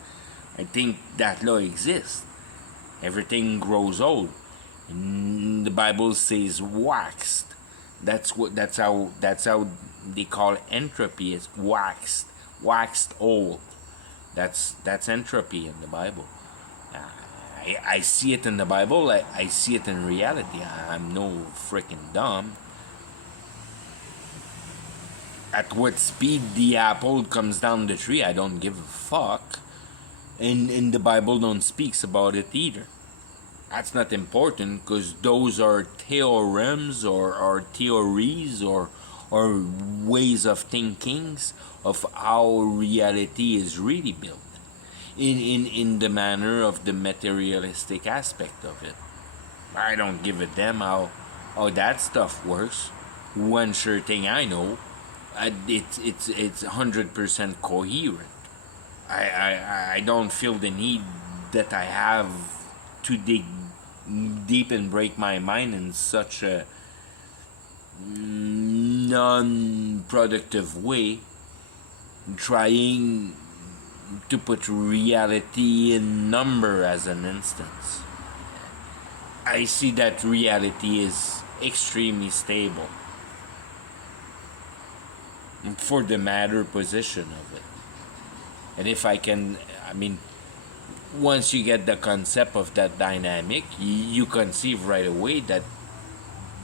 I think that law exists. Everything grows old. And the Bible says waxed. That's how they call entropy. It's waxed old. That's entropy in the Bible. I see it in the Bible. I see it in reality. I'm no freaking dumb. At what speed the apple comes down the tree, I don't give a fuck. And the Bible don't speaks about it either. That's not important, because those are theorems or theories or ways of thinking of how reality is really built in the manner of the materialistic aspect of it. I don't give a damn how that stuff works. One sure thing I know, it's 100% coherent. I don't feel the need that I have to dig deep and break my mind in such a non-productive way, trying to put reality in number as an instance. I see that reality is extremely stable for the matter position of it. And if I can, I mean, once you get the concept of that dynamic, you conceive right away that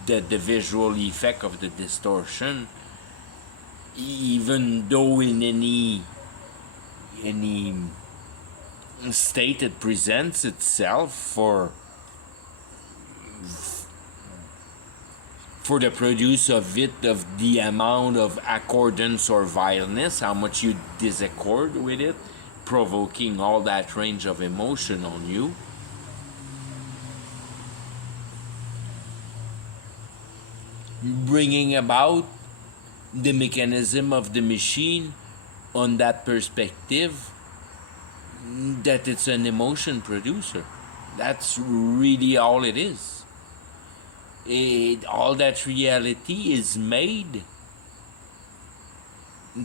the visual effect of the distortion, even though in any state it presents itself for the produce of it, of the amount of accordance or vileness, how much you disaccord with it, provoking all that range of emotion on you. Bringing about the mechanism of the machine on that perspective, that it's an emotion producer. That's really all it is. All that reality is made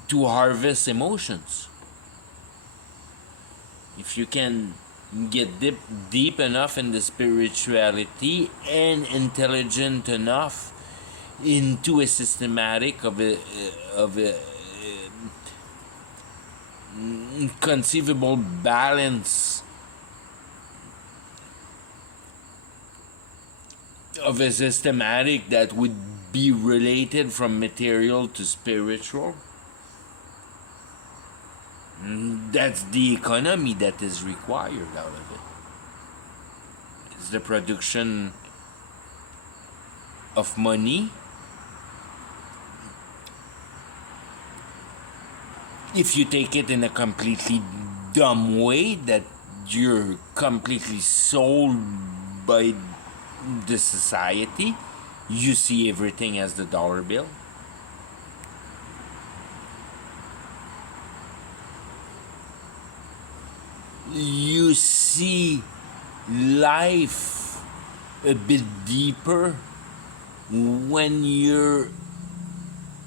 to harvest emotions. If you can get deep enough in the spirituality and intelligent enough into a systematic of a conceivable balance of a systematic that would be related from material to spiritual. That's the economy that is required out of it. It's the production of money. If you take it in a completely dumb way, that you're completely sold by the society, you see everything as the dollar bill. You see life a bit deeper when you're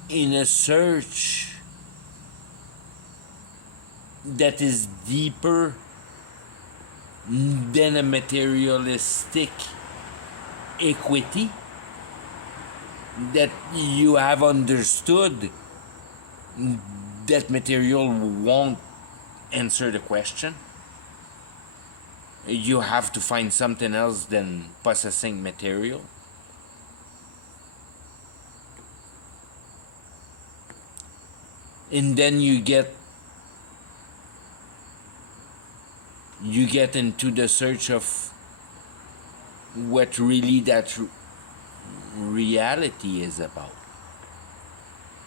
in a search that is deeper than a materialistic equity, that you have understood that material won't answer the question. You have to find something else than possessing material. And then you get into the search of what really that reality is about.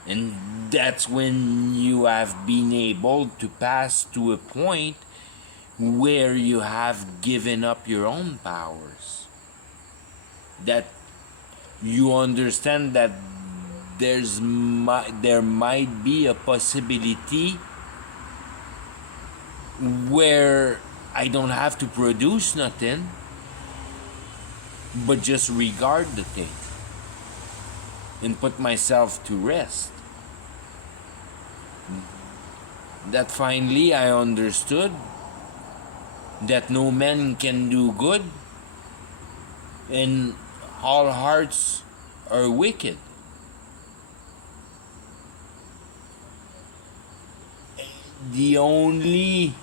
And that's when you have been able to pass to a point where you have given up your own powers. That you understand that there might be a possibility where I don't have to produce nothing, but just regard the thing and put myself to rest. That finally I understood that no man can do good and all hearts are wicked. The only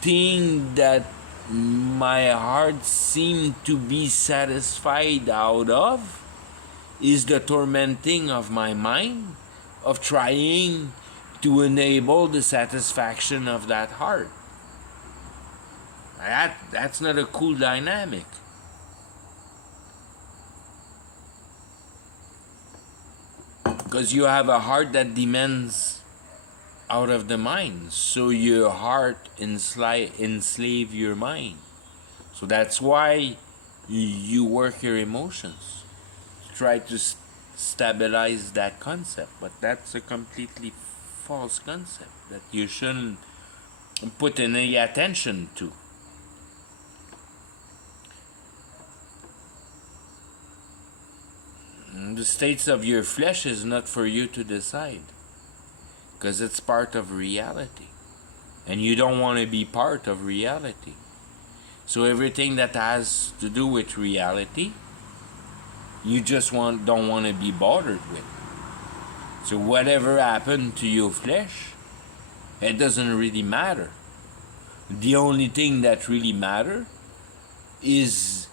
thing that my heart seemed to be satisfied out of is the tormenting of my mind, of trying to enable the satisfaction of that heart. That's not a cool dynamic. Because you have a heart that demands out of the mind. So your heart enslave your mind. So that's why you work your emotions. Try to stabilize that concept. But that's a completely false concept that you shouldn't put any attention to. The states of your flesh is not for you to decide, because it's part of reality, and you don't want to be part of reality. So everything that has to do with reality, you just don't want to be bothered with. So whatever happened to your flesh, it doesn't really matter. The only thing that really matters is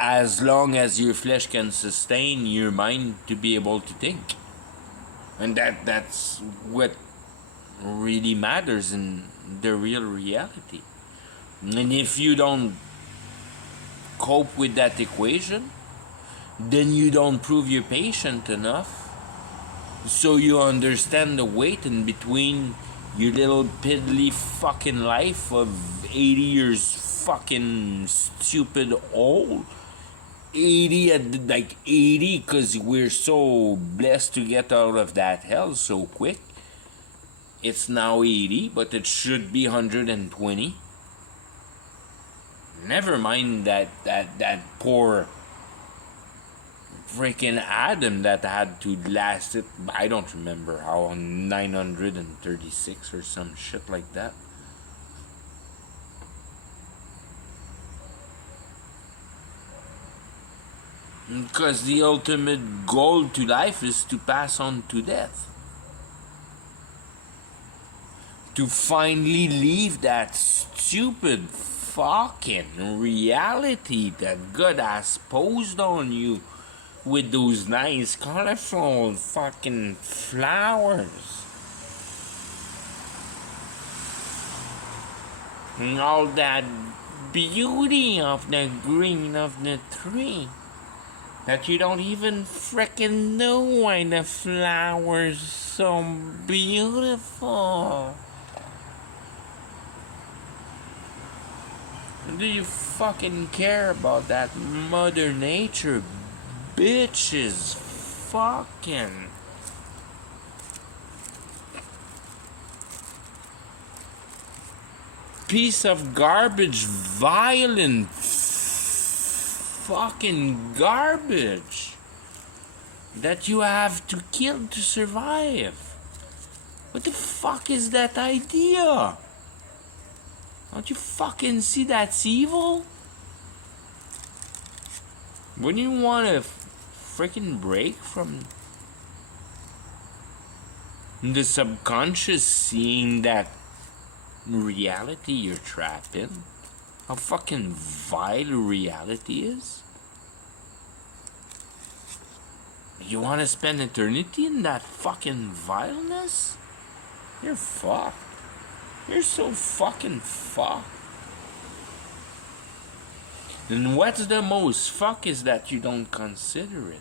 as long as your flesh can sustain your mind to be able to think. And that's what really matters in the real reality. And if you don't cope with that equation, then you don't prove you're patient enough. So you understand the weight in between your little piddly fucking life of 80 years fucking stupid old. 80 at like 80 because we're so blessed to get out of that hell so quick. It's now 80, but it should be 120. Never mind that poor freaking Adam that had to last it, I don't remember how, 936 or some shit like that. Because the ultimate goal to life is to pass on to death. To finally leave that stupid fucking reality that God has posed on you with those nice, colorful fucking flowers. And all that beauty of the green of the tree. That you don't even frickin' know why the flowers so beautiful. Do you fucking care about that Mother Nature bitches fucking piece of garbage, violent fucking garbage that you have to kill to survive? What the fuck is that idea? Don't you fucking see that's evil? Wouldn't you want to freaking break from the subconscious seeing that reality you're trapped in? How fucking vile reality is? You want to spend eternity in that fucking vileness? You're fucked. You're so fucking fucked. And what's the most fuck is that you don't consider it.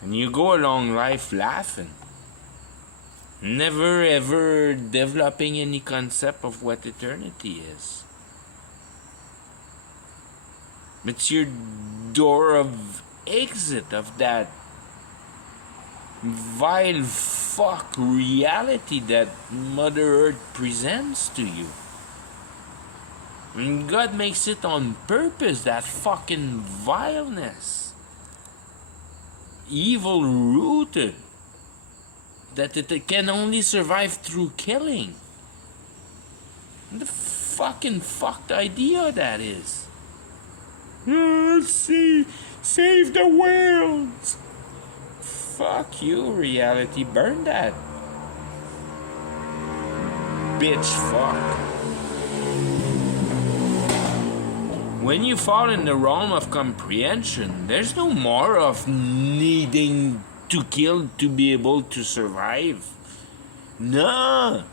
And you go along life laughing. Never ever developing any concept of what eternity is. It's your door of exit of that vile fuck reality that Mother Earth presents to you. And God makes it on purpose, that fucking vileness. Evil rooted. That it can only survive through killing. What the fucking fucked idea that is. Let's see, save the world. Fuck you, reality. Burn that. Bitch, fuck. When you fall in the realm of comprehension, there's no more of needing to kill to be able to survive. No.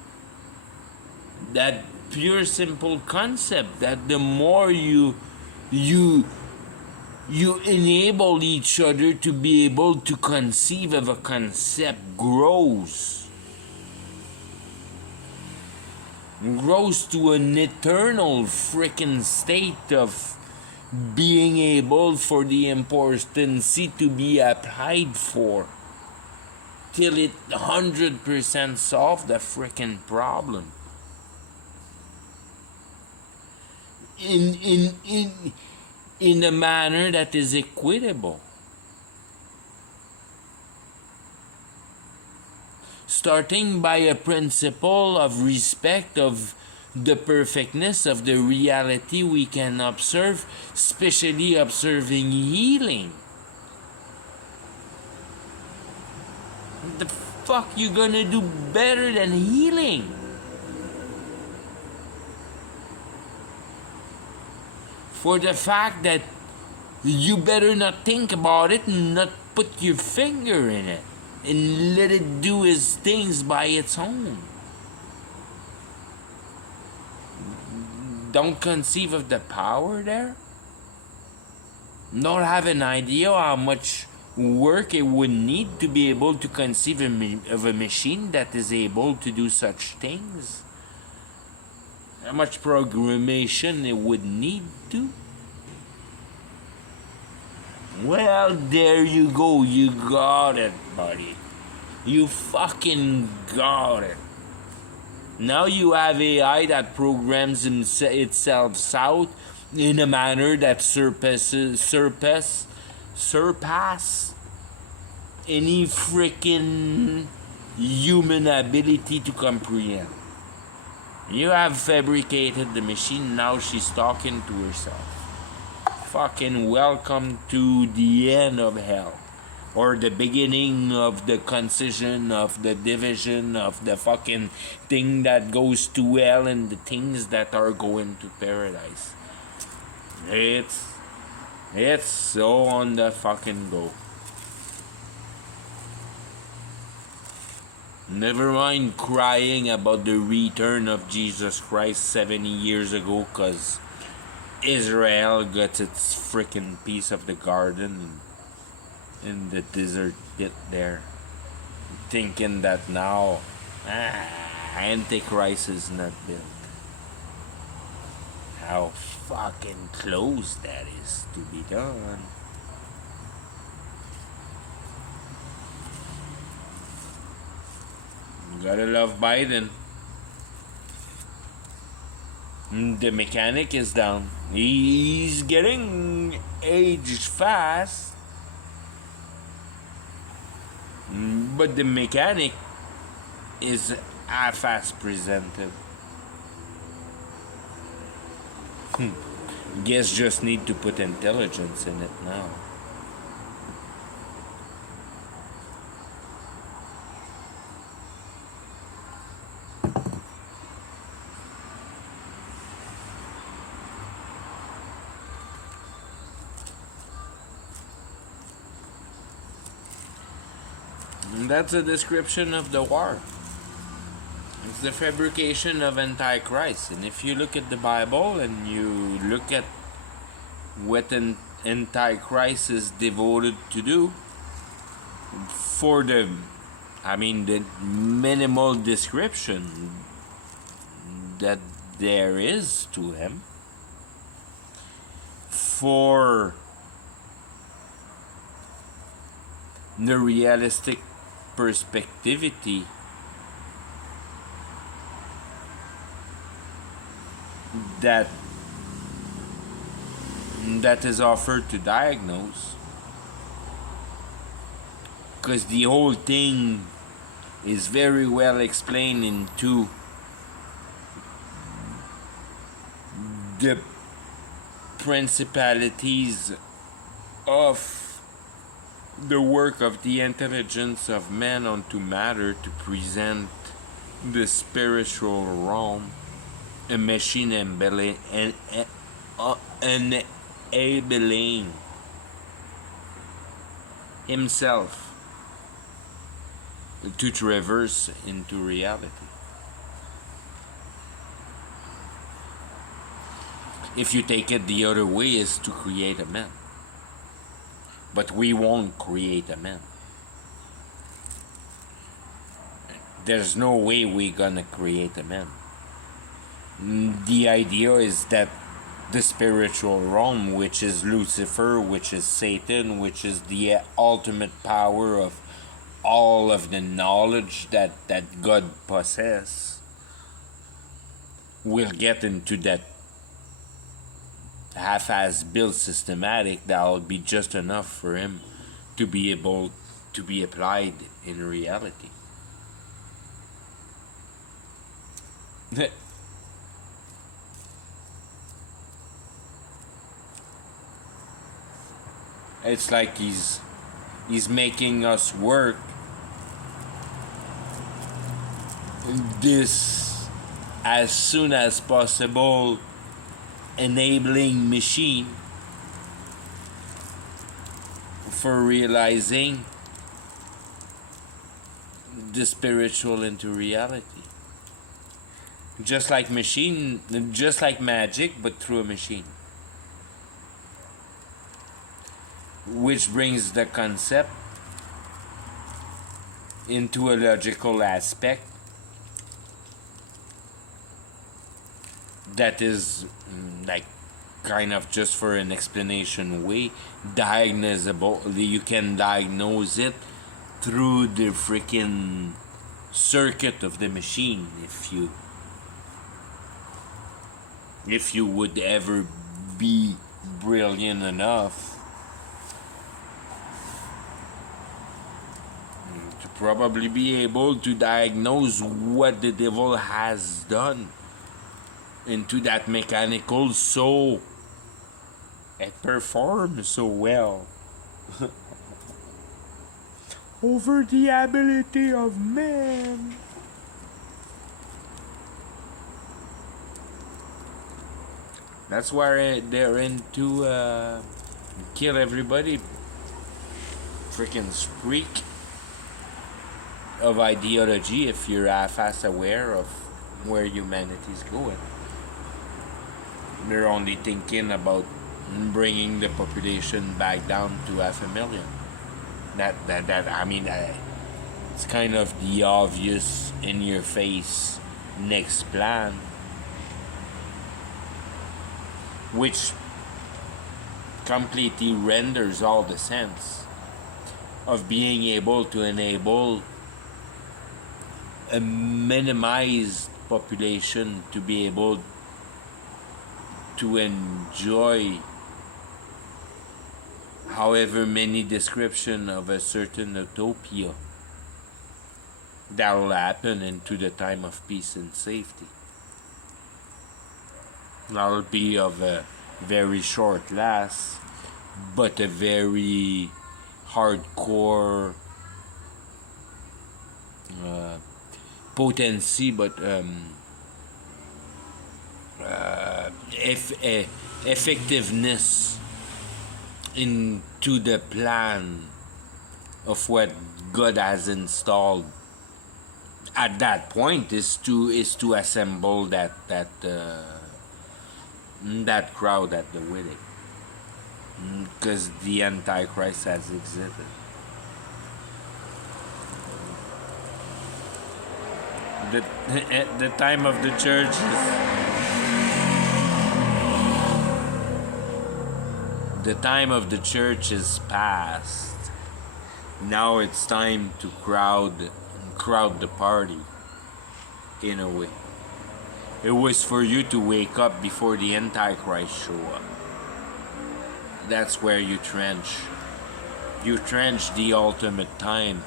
That pure simple concept that the more you enable each other to be able to conceive of a concept grows to an eternal freaking state of being able for the importancy to be applied for till it 100% solve the freaking problem in a manner that is equitable, starting by a principle of respect of the perfectness of the reality we can observe, especially observing healing. What the fuck you gonna do better than healing? For the fact that you better not think about it and not put your finger in it and let it do its things by its own. Don't conceive of the power there. Don't have an idea how much work it would need to be able to conceive of a machine that is able to do such things. How much programmation it would need to. Well, there you go. You got it, buddy. You fucking got it. Now you have AI that programs itself out in a manner that surpass any freaking human ability to comprehend. You have fabricated the machine, now she's talking to herself. fucking welcome to the end of hell, or the beginning of the concision of the division of the fucking thing that goes to hell and the things that are going to paradise. It's so on the fucking go. Never mind crying about the return of Jesus Christ 70 years ago, cause Israel got its freaking piece of the garden in the desert bit there, thinking that now Antichrist is not built. How fucking close that is to be done. You gotta love Biden. The mechanic is down. He's getting aged fast. But the mechanic is half-ass presented. Guess just need to put intelligence in it now. And that's a description of the war. It's the fabrication of Antichrist. And if you look at the Bible and you look at what an Antichrist is devoted to do, for the minimal description that there is to him, for the realistic perspectivity that is offered to diagnose, because the whole thing is very well explained into the principalities of the work of the intelligence of man unto matter to present the spiritual realm, a machine enabling himself to traverse into reality. If you take it the other way, is to create a man. But we won't create a man. There's no way we're gonna create a man. The idea is that the spiritual realm, which is Lucifer, which is Satan, which is the ultimate power of all of the knowledge that God possesses, will get into that half-ass built systematic that will be just enough for him to be able to be applied in reality. It's like he's making us work this as soon as possible enabling machine for realizing the spiritual into reality. Just like magic, but through a machine. Which brings the concept into a logical aspect that is like kind of just for an explanation way diagnosable. You can diagnose it through the freaking circuit of the machine if you would ever be brilliant enough to probably be able to diagnose what the devil has done into that mechanical, so It performs so well over the ability of man. That's why they're into kill everybody. Freaking freak of ideology if you're half-ass aware of where humanity's going. They're only thinking about bringing the population back down to 500,000. It's kind of the obvious, in-your-face next plan, which completely renders all the sense of being able to enable a minimized population to be able to enjoy however many description of a certain utopia that will happen into the time of peace and safety. That'll be of a very short last, but a very hardcore potency, but effectiveness into the plan of what God has installed at that point is to assemble that crowd at the wedding, because the Antichrist has exited. The time of the church is past. Now it's time to crowd the party. In a way, it was for you to wake up before the Antichrist show up. That's where you trench. You trench the ultimate time.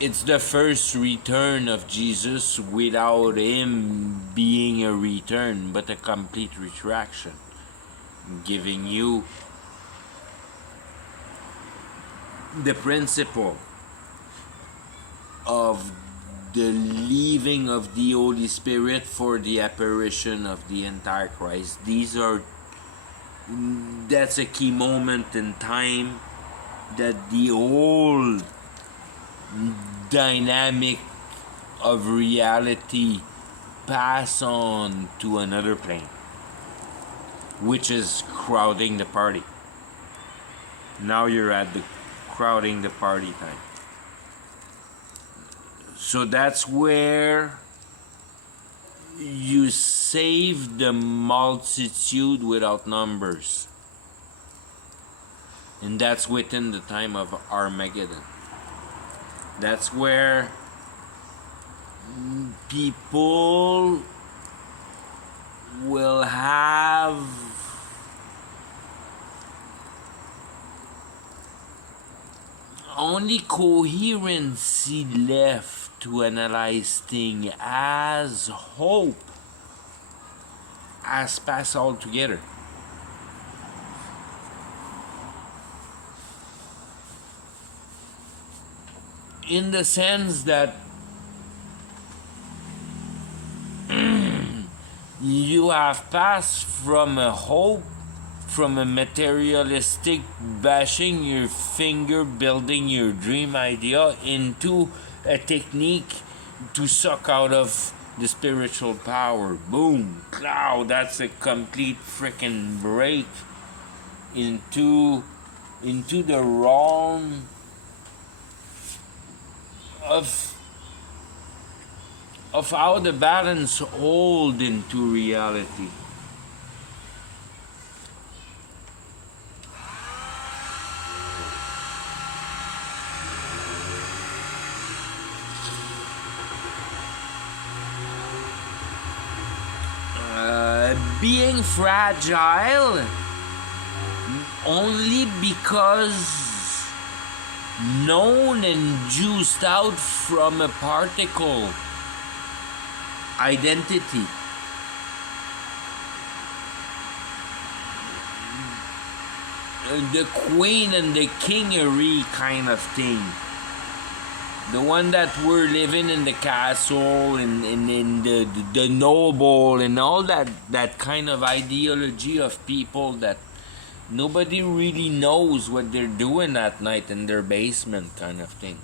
It's the first return of Jesus without him being a return, but a complete retraction, giving you the principle of the leaving of the Holy Spirit for the apparition of the Antichrist. That's a key moment in time that the whole dynamic of reality pass on to another plane, which is crowding the party. Now you're at the crowding the party time. So that's where you save the multitude without numbers. And that's within the time of Armageddon. That's where people will have only coherency left to analyze things as hope has passed altogether. In the sense that you have passed from a hope, from a materialistic bashing your finger, building your dream idea, into a technique to suck out of the spiritual power. Boom, cloud. That's a complete freaking break into the realm of how the balance hold into reality. Being fragile only because known and juiced out from a particle identity. the queen and the kingery kind of thing. The one that were living in the castle and in the noble and all that kind of ideology of people that nobody really knows what they're doing at night in their basement kind of thing.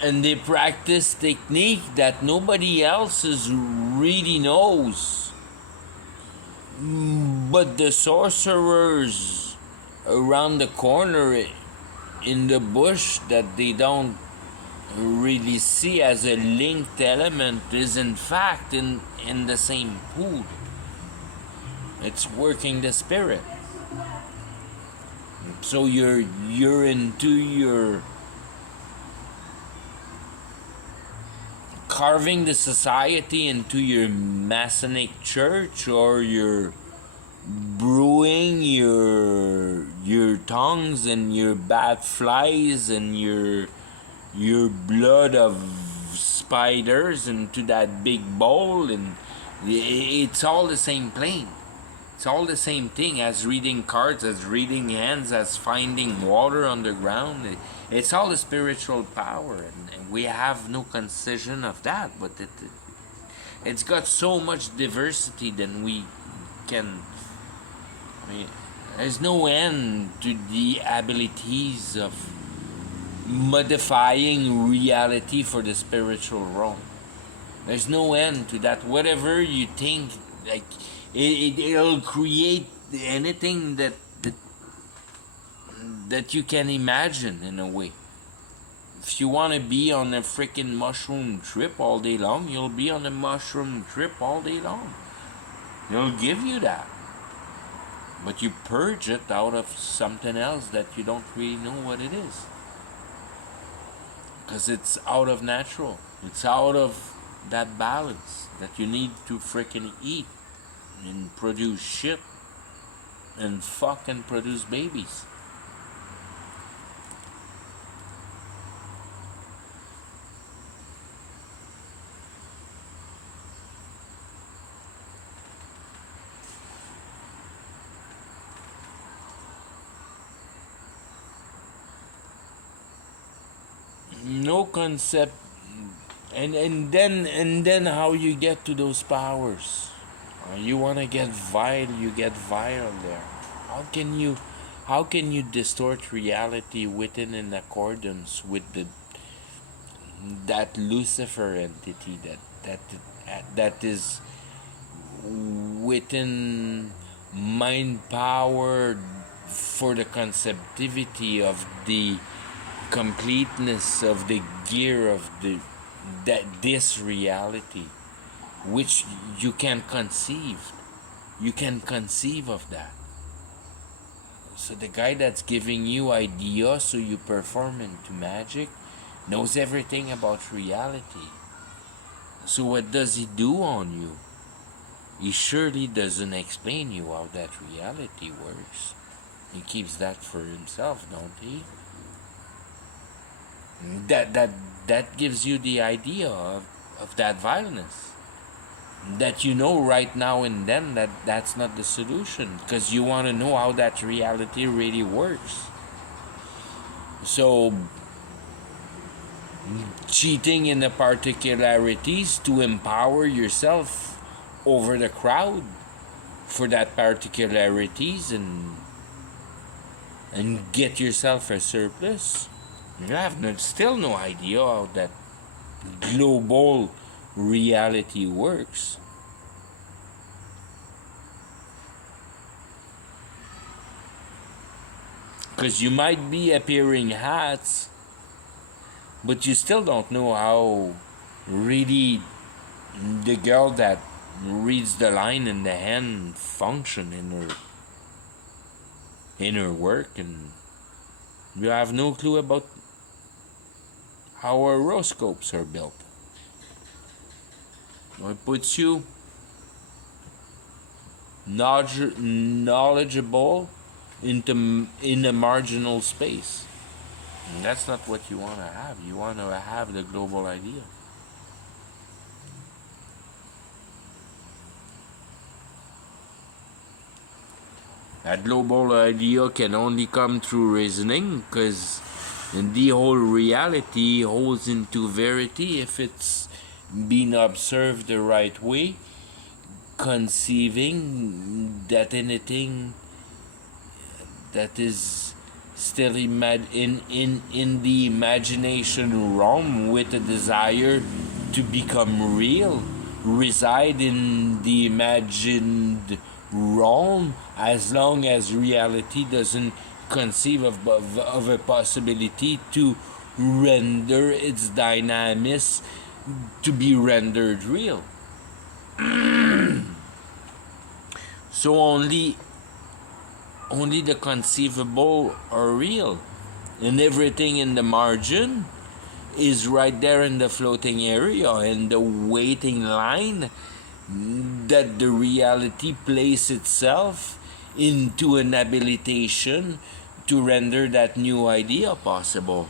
And they practice technique that nobody else really knows. But the sorcerers around the corner in the bush that they don't really see as a linked element is in fact in the same pool. It's working the spirit. So you're into your carving the society into your Masonic church, or you're brewing your tongues and your bat flies and your blood of spiders into that big bowl, and it's all the same plane. It's all the same thing as reading cards, as reading hands, as finding water on the ground. It's all the spiritual power, and we have no conception of that. But it's got so much diversity than we can. I mean, there's no end to the abilities of modifying reality for the spiritual realm. There's no end to that. Whatever you think, like it'll create anything that you can imagine in a way. If you want to be on a freaking mushroom trip all day long, you'll be on a mushroom trip all day long. It'll give you that. But you purge it out of something else that you don't really know what it is. Because it's out of natural. It's out of that balance that you need to freaking eat and produce shit and fucking produce babies. No concept, and then how you get to those powers. You want to get vile, you get vile there. How can you distort reality within an accordance with that Lucifer entity that is within mind power for the conceptivity of the completeness of the gear of this reality, which you can conceive. You can conceive of that. So the guy that's giving you ideas so you perform into magic knows everything about reality. So what does he do on you? He surely doesn't explain you how that reality works. He keeps that for himself, don't he? That gives you the idea of that violence. That you know right now and then that's not the solution, because you want to know how that reality really works. So cheating in the particularities to empower yourself over the crowd for that particularities and get yourself a surplus. You have still no idea how that global reality works. Because you might be appearing hats, but you still don't know how really the girl that reads the line in the hand function in her work, and you have no clue about how horoscopes are built. It puts you knowledgeable in a marginal space. And that's not what you want to have. You want to have the global idea. That global idea can only come through reasoning, because the whole reality holds into verity if it's been observed the right way, conceiving that anything that is still in the imagination realm with a desire to become real reside in the imagined realm, as long as reality doesn't conceive of a possibility to render its dynamics to be rendered real. So only the conceivable are real, and everything in the margin is right there in the floating area, in the waiting line that the reality place itself into an habilitation to render that new idea possible.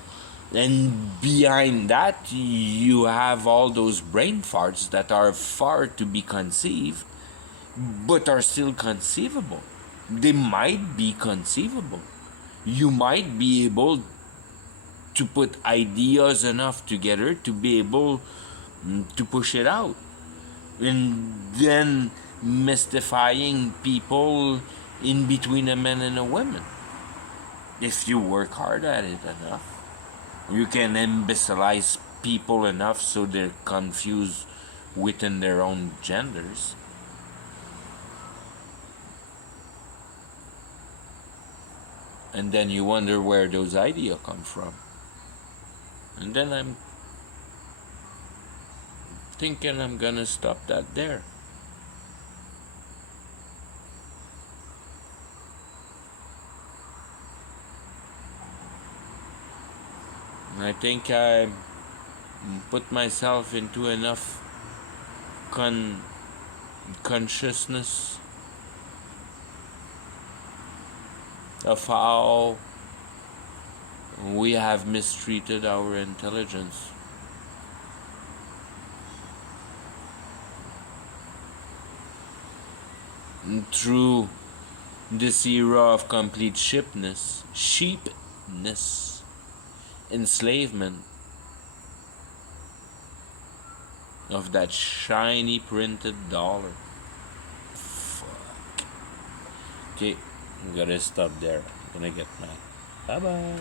And behind that, you have all those brain farts that are far to be conceived, but are still conceivable. They might be conceivable. You might be able to put ideas enough together to be able to push it out. And then mystifying people in between a man and a woman. If you work hard at it enough, you can imbecilize people enough so they're confused within their own genders. And then you wonder where those ideas come from. And then I'm thinking I'm gonna stop that there. I think I put myself into enough consciousness of how we have mistreated our intelligence. And through this era of complete sheepness, enslavement of that shiny printed dollar. Fuck. Okay, I'm gonna stop there. I'm gonna get mad. Bye bye.